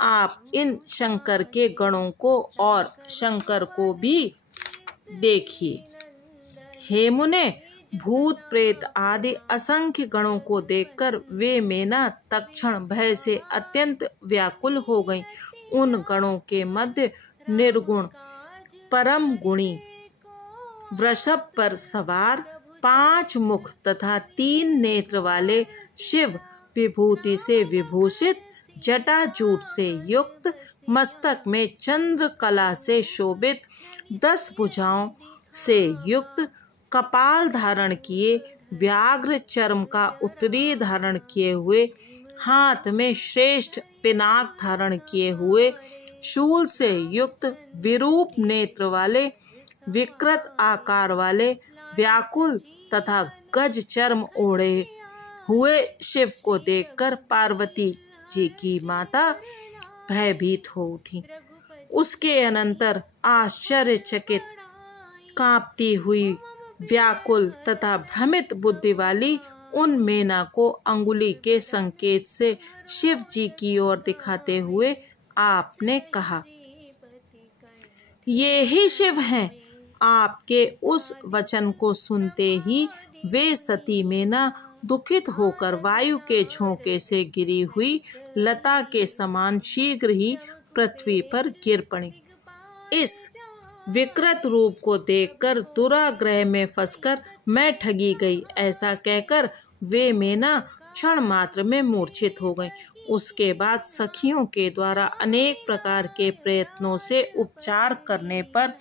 आप इन शंकर के गणों को और शंकर को भी देखिए। हे मुने, भूत प्रेत आदि असंख्य गणों को देखकर वे मेना तत्क्षण भय से अत्यंत व्याकुल हो गईं। उन गणों के मध्य निर्गुण परम गुणी वृषभ पर सवार 5 मुख तथा 3 नेत्र वाले शिव, विभूति से विभूषित, जटाजूट से युक्त, मस्तक में चंद्र कला से शोभित, 10 भुजाओं से युक्त, कपाल धारण किए, व्याघ्र चर्म का उत्तरी धारण किए हुए, हाथ में श्रेष्ठ पिनाक धारण किए हुए, शूल से युक्त, विरूप नेत्र वाले, विकृत आकार वाले, व्याकुल तथा गज चर्म ओढ़े हुए शिव को देखकर पार्वती जी की माता भयभीत हो उठी। उसके अनंतर आश्चर्यचकित, कांपती हुई, व्याकुल तथा भ्रमित बुद्धि वाली उन मेना को अंगुली के संकेत से शिव जी की ओर दिखाते हुए आपने कहा, ये ही शिव हैं। आपके उस वचन को सुनते ही वे सती मेना दुखित होकर वायु के झोंके से गिरी हुई लता के समान शीघ्र ही पृथ्वी पर गिर पड़ी। इस विकृत रूप को देखकर दुराग्रह में फंसकर मैं ठगी गई, ऐसा कहकर वे मेना क्षण मात्र में मूर्छित हो गई। उसके बाद सखियों के द्वारा अनेक प्रकार के प्रयत्नों से उपचार करने पर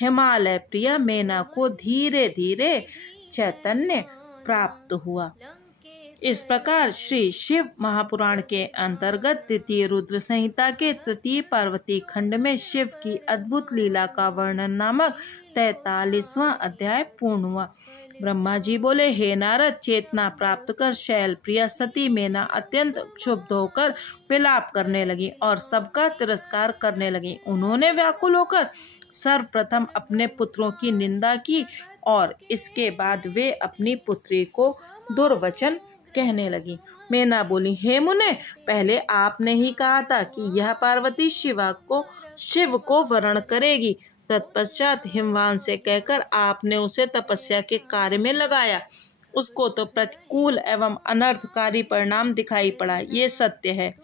हिमालय प्रिय मेना को धीरे धीरे चैतन्य प्राप्त हुआ। इस प्रकार श्री शिव महापुराण के अंतर्गत द्वितीय रुद्र संहिता के तृतीय पार्वती खंड में शिव की अद्भुत लीला का वर्णन नामक 43वां अध्याय पूर्ण हुआ। ब्रह्मा जी बोले, हे नारद, चेतना प्राप्त कर शैल प्रिया सती मेना अत्यंत क्षुब्ध होकर विलाप करने लगी और सबका तिरस्कार करने लगी। उन्होंने व्याकुल होकर सर्वप्रथम अपने पुत्रों की निंदा की और इसके बाद वे अपनी पुत्री को दुर्वचन कहने लगी। मेना बोली, हे मुने, पहले आपने ही कहा था कि यह पार्वती शिव को वरण करेगी। तत्पश्चात हिमवान से कहकर आपने उसे तपस्या के कार्य में लगाया। उसको तो प्रतिकूल एवं अनर्थकारी परिणाम दिखाई पड़ा, ये सत्य है।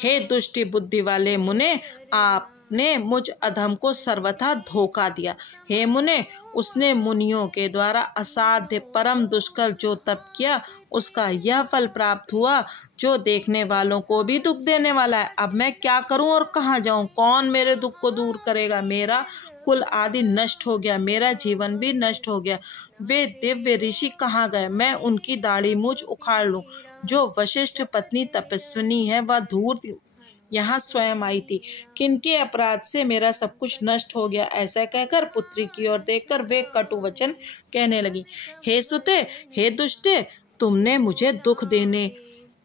हे दुष्टि बुद्धि वाले मुने, आपने मुझ अधम को सर्वथा धोखा दिया। हे मुने, उसने मुनियों के द्वारा असाध्य परम दुष्कर जो तप किया, उसका यह फल प्राप्त हुआ जो देखने वालों को भी दुख देने वाला है। अब मैं क्या करूं और कहाँ जाऊं? कौन मेरे दुख को दूर करेगा? मेरा कुल आदि नष्ट हो गया, मेरा जीवन भी नष्ट हो गया। वे दिव्य ऋषि कहाँ गए? मैं उनकी दाढ़ी मूछ उखाड़ लूं। जो वशिष्ठ पत्नी तपस्विनी है, वह धूर्त यहाँ स्वयं आई थी। किनके अपराध से मेरा सब कुछ नष्ट हो गया? ऐसा कहकर पुत्री की ओर देखकर वे कटु वचन कहने लगी। हे सुते, हे दुष्टे, तुमने मुझे दुख देने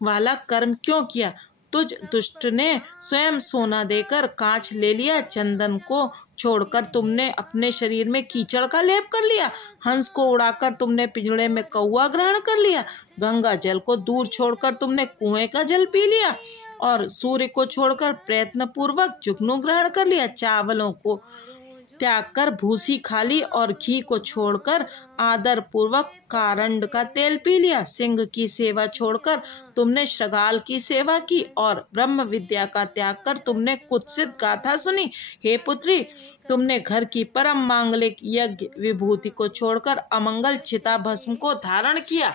वाला कर्म क्यों किया? तुझ दुष्ट ने स्वयं सोना देकर कांच ले लिया, चंदन को छोड़कर तुमने अपने शरीर में कीचड़ का लेप कर लिया, हंस को उड़ाकर तुमने पिंजड़े में कौवा ग्रहण कर लिया, गंगा जल को दूर छोड़कर तुमने कुएं का जल पी लिया और सूर्य को छोड़कर प्रयत्न पूर्वक जुगनू ग्रहण कर लिया, चावलों को त्याग कर भूसी खा ली और घी को छोड़कर आदर पूर्वक कारंड का तेल पी लिया, सिंह की सेवा छोड़कर तुमने श्रगाल की सेवा की और ब्रह्म विद्या का त्याग कर तुमने कुत्सित गाथा सुनी। हे पुत्री, तुमने घर की परम मांगलिक यज्ञ विभूति को छोड़कर अमंगल चिता भस्म को धारण किया।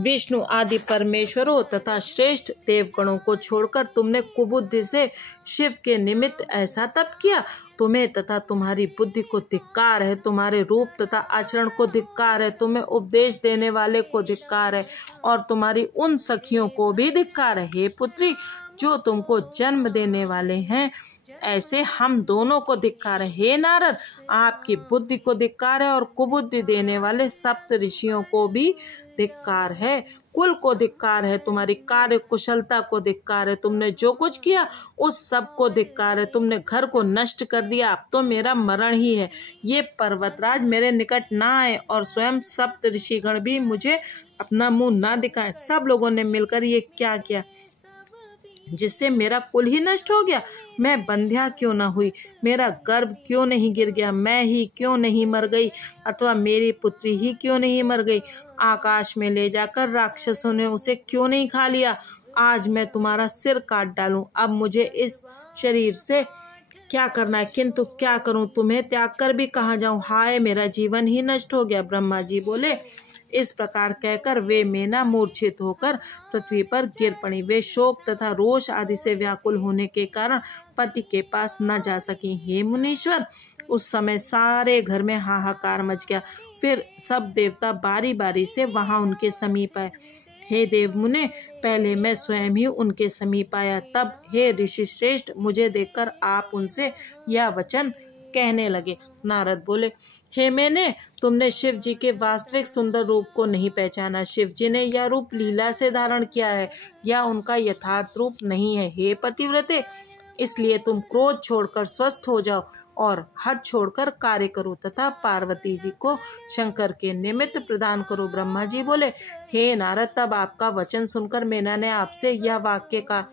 विष्णु आदि परमेश्वरों तथा श्रेष्ठ देवगणों को छोड़कर तुमने कुबुद्धि से शिव के निमित्त ऐसा तप किया। तुम्हें तथा तुम्हारी बुद्धि को धिक्कार है, तुम्हारे रूप तथा आचरण को धिक्कार है, तुम्हें उपदेश देने वाले को धिक्कार है और तुम्हारी उन सखियों को भी धिक्कार है। हे पुत्री, जो तुमको जन्म देने वाले हैं, ऐसे हम दोनों को धिक्कार है। हे नारद, आपकी बुद्धि को धिक्कार है और कुबुद्धि देने वाले सप्त ऋषियों को भी धिक्कार है, कुल को धिक्कार है, तुम्हारी कार्य कुशलता को धिक्कार है, तुमने जो कुछ किया उस सब को धिक्कार है, तुमने घर को नष्ट कर दिया, अब तो मेरा मरण ही है। ये पर्वतराज मेरे निकट ना आए और स्वयं सप्त ऋषिगण भी मुझे अपना मुंह ना दिखाए। सब लोगों ने मिलकर ये क्या किया जिससे मेरा कुल ही नष्ट हो गया? मैं बंध्या क्यों न हुई? मेरा गर्भ क्यों नहीं गिर गया? मैं ही क्यों नहीं मर गई? अथवा मेरी पुत्री ही क्यों नहीं मर गई? आकाश में ले जाकर राक्षसों ने उसे क्यों नहीं खा लिया? आज मैं तुम्हारा सिर काट डालूं। अब मुझे इस शरीर से क्या करना है, किंतु क्या करूं? तुम्हें त्याग कर भी कहाँ जाऊं? हाय, मेरा जीवन ही नष्ट हो गया। ब्रह्मा जी बोले, इस प्रकार कहकर वे मेना मूर्छित होकर पृथ्वी पर गिर पड़ी। वे शोक तथा रोष आदि से व्याकुल होने के कारण पति के पास न जा सकी। हे मुनीश्वर, उस समय सारे घर में हाहाकार मच गया। फिर सब देवता बारी बारी से वहां उनके समीप आए। हे देव मुने, पहले मैं स्वयं ही उनके समीप आया, तब हे ऋषि श्रेष्ठ, मुझे देखकर आप उनसे यह वचन कहने लगे। नारद बोले, हे मैंने, तुमने शिव जी के वास्तविक सुंदर रूप को नहीं पहचाना। शिव जी ने यह रूप लीला से धारण किया है, यह उनका यथार्थ रूप नहीं है। हे पतिव्रते, इसलिए तुम क्रोध छोड़कर स्वस्थ हो जाओ और हठ छोड़कर कार्य करो तथा पार्वती जी को शंकर के निमित्त प्रदान करो। ब्रह्मा जी बोले, हे नारद, तब आपका वचन सुनकर मेना ने आपसे यह वाक्य कहा,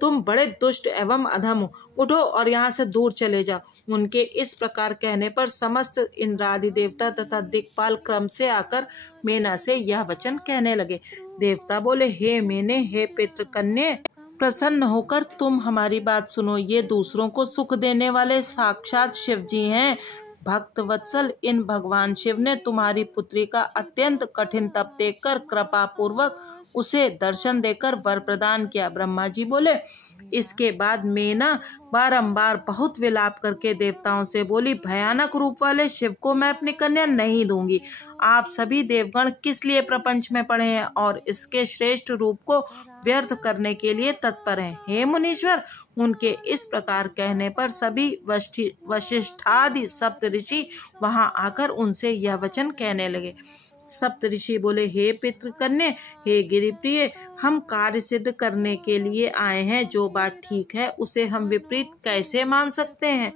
तुम बड़े दुष्ट एवं अधम हो, उठो और यहाँ से दूर चले जाओ। उनके इस प्रकार कहने पर समस्त इंद्रादि देवता तथा दिक्पाल क्रम से आकर मेना से यह वचन कहने लगे। देवता बोले, हे मेने, हे पितृकन्ये, प्रसन्न होकर तुम हमारी बात सुनो। ये दूसरों को सुख देने वाले साक्षात शिव जी हैं। भक्त वत्सल, इन भगवान शिव ने तुम्हारी पुत्री का अत्यंत कठिन तप देखकर कृपा पूर्वक उसे दर्शन देकर वर प्रदान किया। ब्रह्मा जी बोले, इसके बाद मेना बारंबार बहुत विलाप करके देवताओं से बोली, भयानक रूप वाले शिव को मैं अपनी कन्या नहीं दूंगी। आप सभी देवगण किस लिए प्रपंच में पड़े हैं और इसके श्रेष्ठ रूप को व्यर्थ करने के लिए तत्पर हैं। हे मुनीश्वर, उनके इस प्रकार कहने पर सभी वशिष्ठादि सप्त ऋषि वहां आकर उनसे यह वचन कहने लगे। सप्त ऋषि बोले, हे पितृकन्या, हे गिरिप्रिय, हम कार्य सिद्ध करने के लिए आए हैं। जो बात ठीक है उसे हम विपरीत कैसे मान सकते हैं।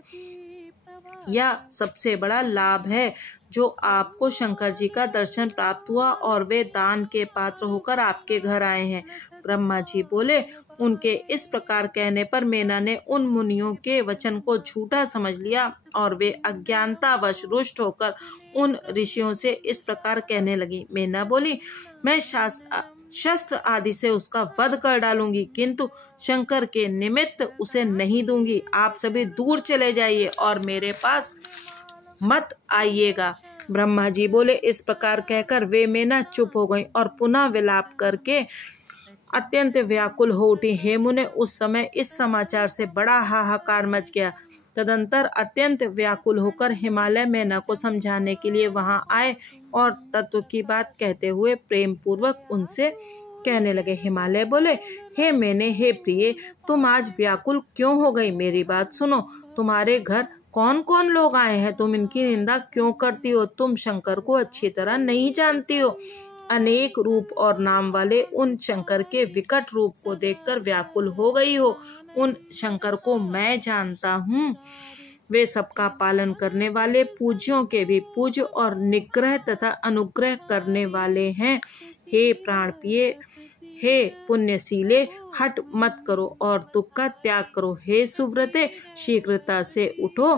यह सबसे बड़ा लाभ है जो आपको शंकर जी का दर्शन प्राप्त हुआ और वे दान के पात्र होकर आपके घर आए हैं। ब्रह्मा जी बोले, उनके इस प्रकार कहने पर मेना ने उन मुनियों के वचन को झूठा समझ लिया और वे अज्ञानतावश रुष्ट होकर उन ऋषियों से इस प्रकार कहने लगी। मेना बोली, मैं शस्त्र आदि से उसका वध कर डालूंगी, किंतु शंकर के निमित्त उसे नहीं दूंगी। आप सभी दूर चले जाइए और मेरे पास मत आइएगा। ब्रह्मा जी बोले, इस प्रकार कहकर वे मेना चुप हो गईं और पुनः विलाप करके अत्यंत व्याकुल हो उठी। हेमु ने उस समय इस समाचार से बड़ा हाहाकार मच गया। तदंतर अत्यंत व्याकुल होकर हिमालय मेना को समझाने के लिए वहां आए और तत्व की बात कहते हुए प्रेम पूर्वक उनसे कहने लगे। हिमालय बोले, हे मैने, हे प्रिय, तुम आज व्याकुल क्यों हो गई? मेरी बात सुनो। तुम्हारे घर कौन कौन लोग आए हैं? तुम इनकी निंदा क्यों करती हो? तुम शंकर को अच्छी तरह नहीं जानती हो। अनेक रूप और नाम वाले उन शंकर के विकट रूप को देखकर व्याकुल हो गई हो। उन शंकर को मैं जानता हूँ। वे सबका पालन करने वाले, पूज्यों के भी पूज्य और निग्रह तथा अनुग्रह करने वाले हैं। हे प्राण प्रिय, हे पुण्यशीले, हट मत करो और दुख का त्याग करो। हे सुव्रते, शीघ्रता से उठो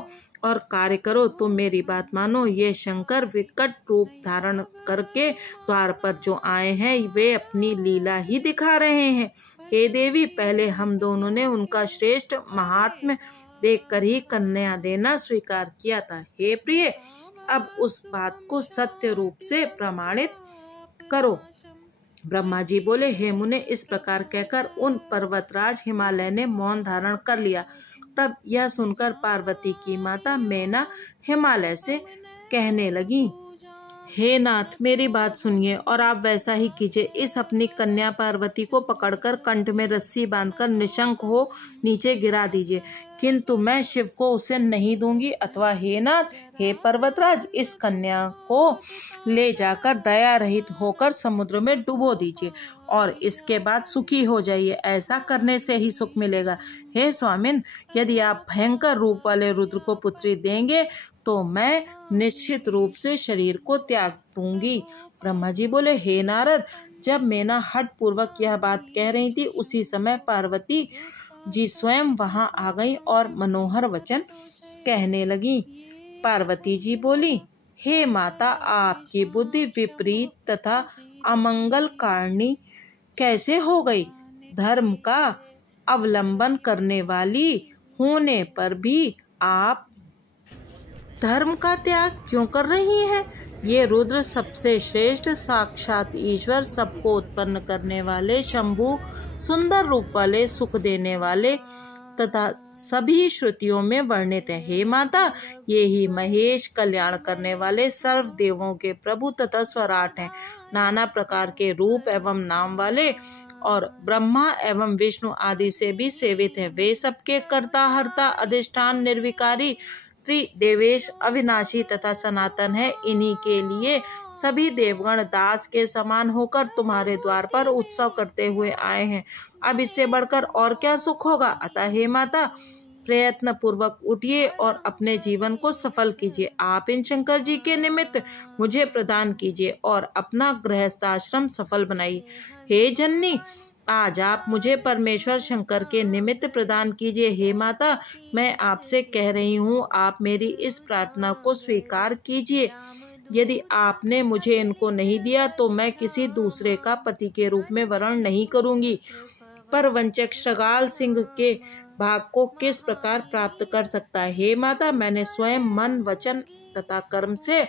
और कार्य करो। तुम मेरी बात मानो। ये शंकर विकट रूप धारण करके द्वार पर जो आए हैं वे अपनी लीला ही दिखा रहे हैं। हे देवी, पहले हम दोनों ने उनका श्रेष्ठ महात्म्य देखकर ही कन्या देना स्वीकार किया था। हे प्रिय, अब उस बात को सत्य रूप से प्रमाणित करो। ब्रह्मा जी बोले, हे मुने, इस प्रकार कहकर उन पर्वतराज हिमालय ने मौन धारण कर लिया। तब यह सुनकर पार्वती की माता मेना हिमालय से कहने लगी, हे नाथ, मेरी बात सुनिए और आप वैसा ही कीजिए। इस अपनी कन्या पार्वती को पकड़कर कंठ में रस्सी बांधकर निशंक हो नीचे गिरा दीजिए, किंतु मैं शिव को उसे नहीं दूंगी। अथवा हे नाथ, हे पर्वतराज, इस कन्या को ले जाकर दया रहित होकर समुद्र में डुबो दीजिए और इसके बाद सुखी हो जाइए। ऐसा करने से ही सुख मिलेगा। हे स्वामिन, यदि आप भयंकर रूप वाले रुद्र को पुत्री देंगे तो मैं निश्चित रूप से शरीर को त्याग दूंगी। ब्रह्मा जी बोले, हे नारद, जब मेना हठ पूर्वक यह बात कह रही थी उसी समय पार्वती जी स्वयं वहां आ गई और मनोहर वचन कहने लगी। पार्वती जी बोली, हे माता, आपकी बुद्धि विपरीत तथा अमंगल कारिणी कैसे हो गई? धर्म का अवलंबन करने वाली होने पर भी आप धर्म का त्याग क्यों कर रही हैं? ये रुद्र सबसे श्रेष्ठ साक्षात ईश्वर, सबको उत्पन्न करने वाले, शंभु, सुंदर रूप वाले, सुख देने वाले तथा सभी श्रुतियों में वर्णित है। हे माता, ये ही महेश, कल्याण करने वाले, सर्व देवों के प्रभु तथा स्वराट हैं। नाना प्रकार के रूप एवं नाम वाले और ब्रह्मा एवं विष्णु आदि से भी सेवित हैं। वे सबके कर्ता, हर्ता, अधिष्ठान, निर्विकारी, त्रिदेवेश, अविनाशी तथा सनातन है। इन्हीं के लिए सभी देवगण दास के समान होकर तुम्हारे द्वार पर उत्सव करते हुए आए हैं। अब इससे बढ़कर और क्या सुख होगा? अतः हे माता, प्रयत्न पूर्वक उठिए और अपने जीवन को सफल कीजिए। आप इन शंकर जी के निमित्त मुझे प्रदान कीजिए और अपना गृहस्थाश्रम सफल बनाइए। हे जननी, आज आप मुझे परमेश्वर शंकर के निमित्त प्रदान कीजिए। हे माता, मैं आपसे कह रही हूँ, आप मेरी इस प्रार्थना को स्वीकार कीजिए। यदि आपने मुझे इनको नहीं दिया तो मैं किसी दूसरे का पति के रूप में वरण नहीं करूँगी। पर वंचक श्रगाल सिंह के भाग को किस प्रकार प्राप्त कर सकता है? हे माता, मैंने स्वयं मन, वचन तथा कर्म से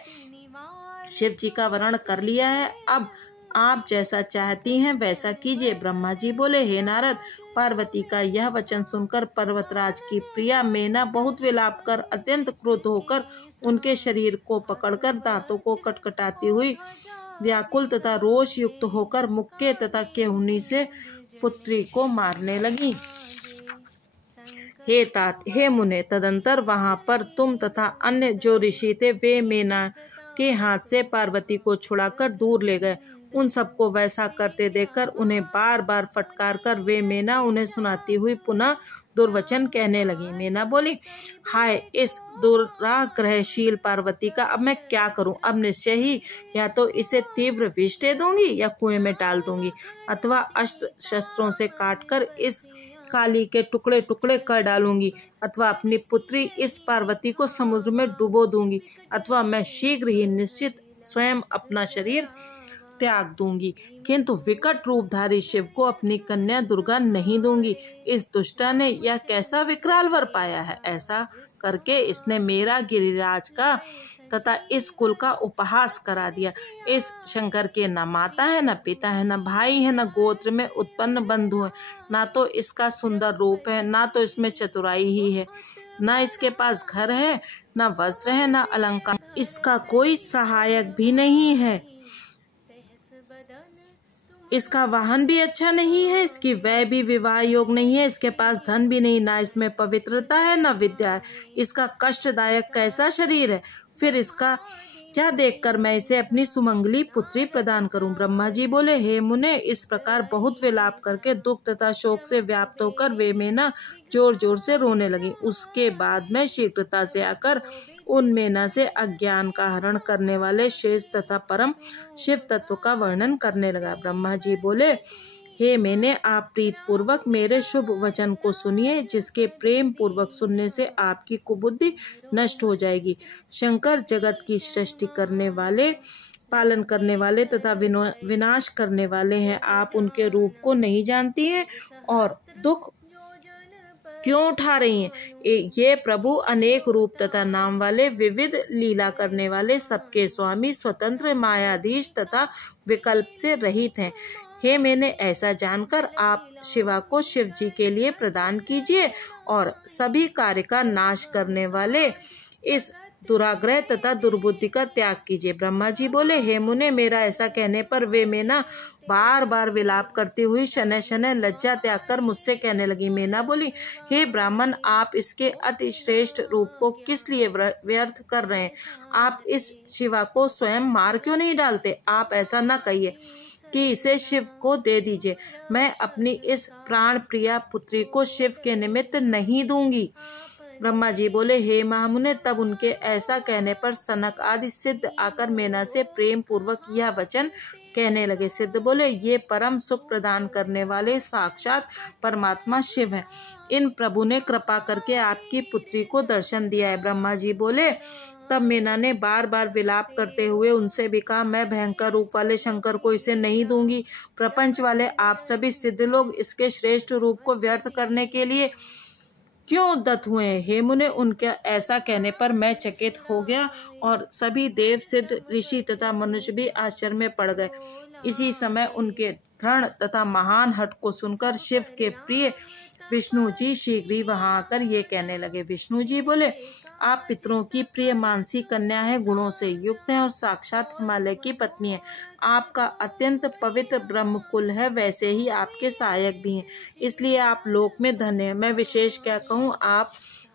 शिव जी का वरण कर लिया है। अब आप जैसा चाहती हैं वैसा कीजिए। ब्रह्मा जी बोले, हे नारद, पार्वती का यह वचन सुनकर पर्वतराज की प्रिया मेना बहुत विलाप कर अत्यंत क्रुद्ध होकर उनके शरीर को पकड़कर दांतों को कटकटाती हुई व्याकुल तथा रोष युक्त होकर मुक्के तथा केहुनी से पुत्री को मारने लगी। हे तात, हे मुने, तदंतर वहां पर तुम तथा अन्य जो ऋषि थे वे मेना के हाथ से पार्वती को छुड़ाकर दूर ले गए। उन सबको वैसा करते देखकर उन्हें बार बार फटकार कर वे मेना उन्हें सुनाती हुई पुनः दुर्वचन कहने लगी। मेना बोली, हाय इस दुराग्रहशील पार्वती का अब मैं क्या करूं? अब निश्चय ही या तो इसे तीव्र विष दे दूंगी या कुएं में डाल दूंगी, अथवा अस्त्र शस्त्रों से काटकर इस काली के टुकड़े टुकड़े कर डालूंगी, अथवा अपनी पुत्री इस पार्वती को समुद्र में डुबो दूंगी, अथवा मैं शीघ्र ही निश्चित स्वयं अपना शरीर त्याग दूंगी, किंतु विकट रूपधारी शिव को अपनी कन्या दुर्गा नहीं दूंगी। इस दुष्टा ने यह कैसा विकराल वर पाया है? ऐसा करके इसने मेरा गिरिराज का तथा इस कुल का उपहास करा दिया। इस शंकर के न माता है, न पिता है, न भाई है, न गोत्र में उत्पन्न बंधु है, ना तो इसका सुंदर रूप है, ना तो इसमें चतुराई ही है, न इसके पास घर है, न वस्त्र है, न अलंकार, इसका कोई सहायक भी नहीं है, इसका वाहन भी अच्छा नहीं है, इसकी वय भी विवाह योग नहीं है, इसके पास धन भी नहीं, ना इसमें पवित्रता है, न विद्या है, इसका कष्टदायक कैसा शरीर है, फिर इसका क्या देखकर मैं इसे अपनी सुमंगली पुत्री प्रदान करूं? ब्रह्मा जी बोले, हे मुने, इस प्रकार बहुत विलाप करके दुख तथा शोक से व्याप्त होकर वे मेना जोर जोर से रोने लगी। उसके बाद मैं शीघ्रता से आकर उन मेना से अज्ञान का हरण करने वाले शेष तथा परम शिव तत्व का वर्णन करने लगा। ब्रह्मा जी बोले, हे मैंने, आप प्रीत पूर्वक मेरे शुभ वचन को सुनिए, जिसके प्रेम पूर्वक सुनने से आपकी कुबुद्धि नष्ट हो जाएगी। शंकर जगत की सृष्टि करने वाले, पालन करने वाले तथा विनाश करने वाले हैं। आप उनके रूप को नहीं जानती हैं और दुख क्यों उठा रही हैं? ये प्रभु अनेक रूप तथा नाम वाले, विविध लीला करने वाले, सबके स्वामी, स्वतंत्र, मायाधीश तथा विकल्प से रहित हैं। हे मैंने, ऐसा जानकर आप शिवा को शिव जी के लिए प्रदान कीजिए और सभी कार्य का नाश करने वाले इस दुराग्रह तथा दुर्बुद्धि का त्याग कीजिए। ब्रह्मा जी बोले, हे मुने, मेरा ऐसा कहने पर वे मेना बार बार विलाप करती हुई शनय शनय लज्जा त्याग कर मुझसे कहने लगी। मेना बोली, हे ब्राह्मण, आप इसके अति श्रेष्ठ रूप को किस लिए व्यर्थ कर रहे हैं? आप इस शिवा को स्वयं मार क्यों नहीं डालते? आप ऐसा न कहिए कि इसे शिव को दे दीजिए। मैं अपनी इस प्राण प्रिया पुत्री को शिव के निमित्त नहीं दूंगी। ब्रह्मा जी बोले, हे महामुने, तब उनके ऐसा कहने पर सनक आदि सिद्ध आकर मेना से प्रेम पूर्वक यह वचन कहने लगे। सिद्ध बोले, ये परम सुख प्रदान करने वाले साक्षात परमात्मा शिव हैं। इन प्रभु ने कृपा करके आपकी पुत्री को दर्शन दिया है। ब्रह्मा जी बोले, तब मेना ने बार बार विलाप करते हुए उनसे भी कहा, मैं भयंकर रूप वाले शंकर को इसे नहीं दूंगी। प्रपंच वाले आप सभी सिद्ध लोग इसके श्रेष्ठ रूप को व्यर्थ करने के लिए क्यों उद्यत हुए हैं? हे मुने, उनके ऐसा कहने पर मैं चकित हो गया और सभी देव, सिद्ध, ऋषि तथा मनुष्य भी आश्चर्य में पड़ गए। इसी समय उनके दृढ़ तथा महान हठ को सुनकर शिव के प्रिय विष्णु जी शीघ्र ही वहां आकर ये कहने लगे। विष्णु जी बोले, आप पितरों की प्रिय मानसी कन्या है, गुणों से युक्त है और साक्षात हिमालय की पत्नी है। आपका अत्यंत पवित्र ब्रह्मकुल है, वैसे ही आपके सहायक भी हैं, इसलिए आप लोक में धन्य हैं। मैं विशेष क्या कहूँ, आप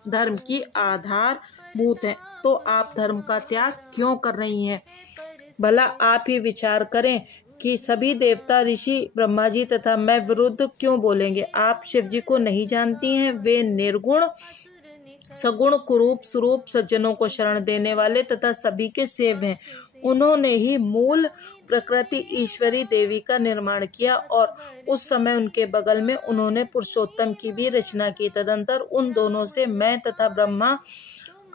धर्म की आधारभूत हैं, तो आप धर्म का त्याग क्यों कर रही हैं? भला आप ही विचार करें कि सभी देवता, ऋषि, ब्रह्मा जी तथा मैं विरुद्ध क्यों बोलेंगे? आप शिव जी को नहीं जानती हैं। वे निर्गुण, सगुण, कुरूप, स्वरूप, सज्जनों को शरण देने वाले तथा सभी के सेव्य हैं। उन्होंने ही मूल प्रकृति ईश्वरी देवी का निर्माण किया और उस समय उनके बगल में उन्होंने पुरुषोत्तम की भी रचना की। तदंतर उन दोनों से मैं तथा ब्रह्मा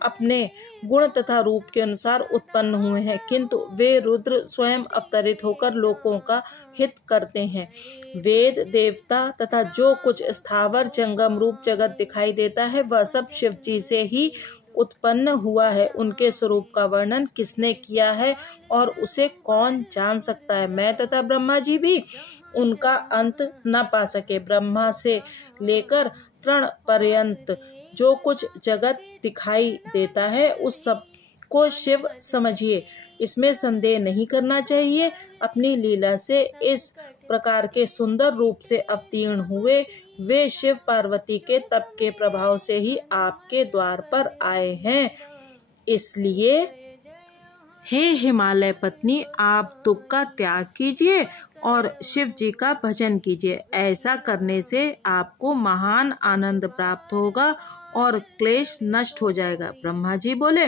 अपने गुण तथा रूप के अनुसार उत्पन्न हुए हैं, किंतु वे रुद्र स्वयं अवतरित होकर लोकों का हित करते हैं। वेद, देवता तथा जो कुछ स्थावर जंगम रूप जगत दिखाई देता है, वह सब शिव जी से ही उत्पन्न हुआ है, उनके स्वरूप का वर्णन किसने किया है और उसे कौन जान सकता है। मैं तथा ब्रह्मा जी भी उनका अंत न पा सके। ब्रह्मा से लेकर तृण पर्यंत जो कुछ जगत दिखाई देता है उस सब को शिव समझिए, इसमें संदेह नहीं करना चाहिए। अपनी लीला से इस प्रकार के सुंदर रूप से अवतीर्ण हुए वे शिव पार्वती के तप के प्रभाव से ही आपके द्वार पर आए हैं। इसलिए हे हिमालय पत्नी, आप दुख का त्याग कीजिए और शिव जी का भजन कीजिए। ऐसा करने से आपको महान आनंद प्राप्त होगा और क्लेश नष्ट हो जाएगा। ब्रह्मा जी बोले,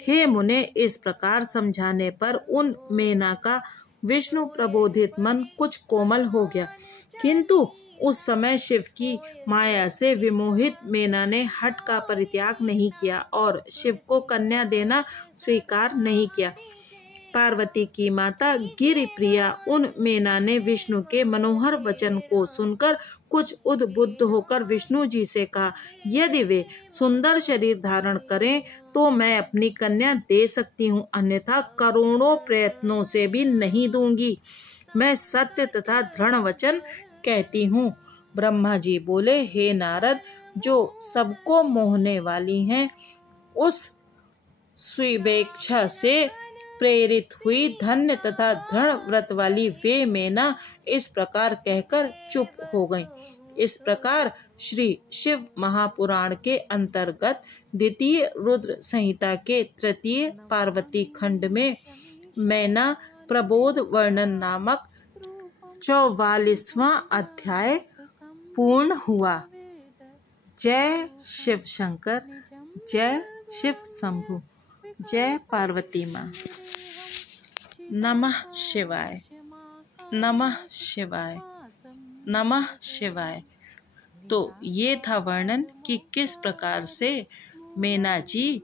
हे मुने, इस प्रकार समझाने पर उन मेना का विष्णु प्रबोधित मन कुछ कोमल हो गया, किंतु उस समय शिव की माया से विमोहित मेना ने हठ का परित्याग नहीं किया और शिव को कन्या देना स्वीकार नहीं किया। पार्वती की माता गिरिप्रिया उन मेना ने विष्णु के मनोहर वचन को सुनकर कुछ उद्बुद्ध होकर विष्णु जी से कहा, यदि वे सुंदर शरीर धारण करें तो मैं अपनी कन्या दे सकती हूँ, अन्यथा करोड़ों प्रयत्नों से भी नहीं दूंगी। मैं सत्य तथा दृढ़ वचन कहती हूँ। ब्रह्मा जी बोले, हे नारद, जो सबको मोहने वाली हैं, उस स्वेच्छा से प्रेरित हुई धन्य तथा दृढ़ व्रत वाली वे मेना इस प्रकार कहकर चुप हो गईं। इस प्रकार श्री शिव महापुराण के अंतर्गत द्वितीय रुद्र संहिता के तृतीय पार्वती खंड में मैना प्रबोध वर्णन नामक 44वां अध्याय पूर्ण हुआ। जय शिव शंकर, जय शिव शंभु, जय पार्वती माँ। नमः शिवाय, नमः शिवाय, नमः शिवाय। तो ये था वर्णन कि किस प्रकार से मेना जी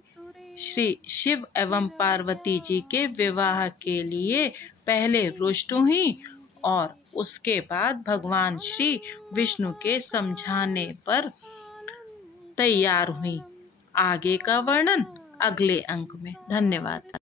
श्री शिव एवं पार्वती जी के विवाह के लिए पहले रुष्ट हुई और उसके बाद भगवान श्री विष्णु के समझाने पर तैयार हुई। आगे का वर्णन अगले अंक में। धन्यवाद।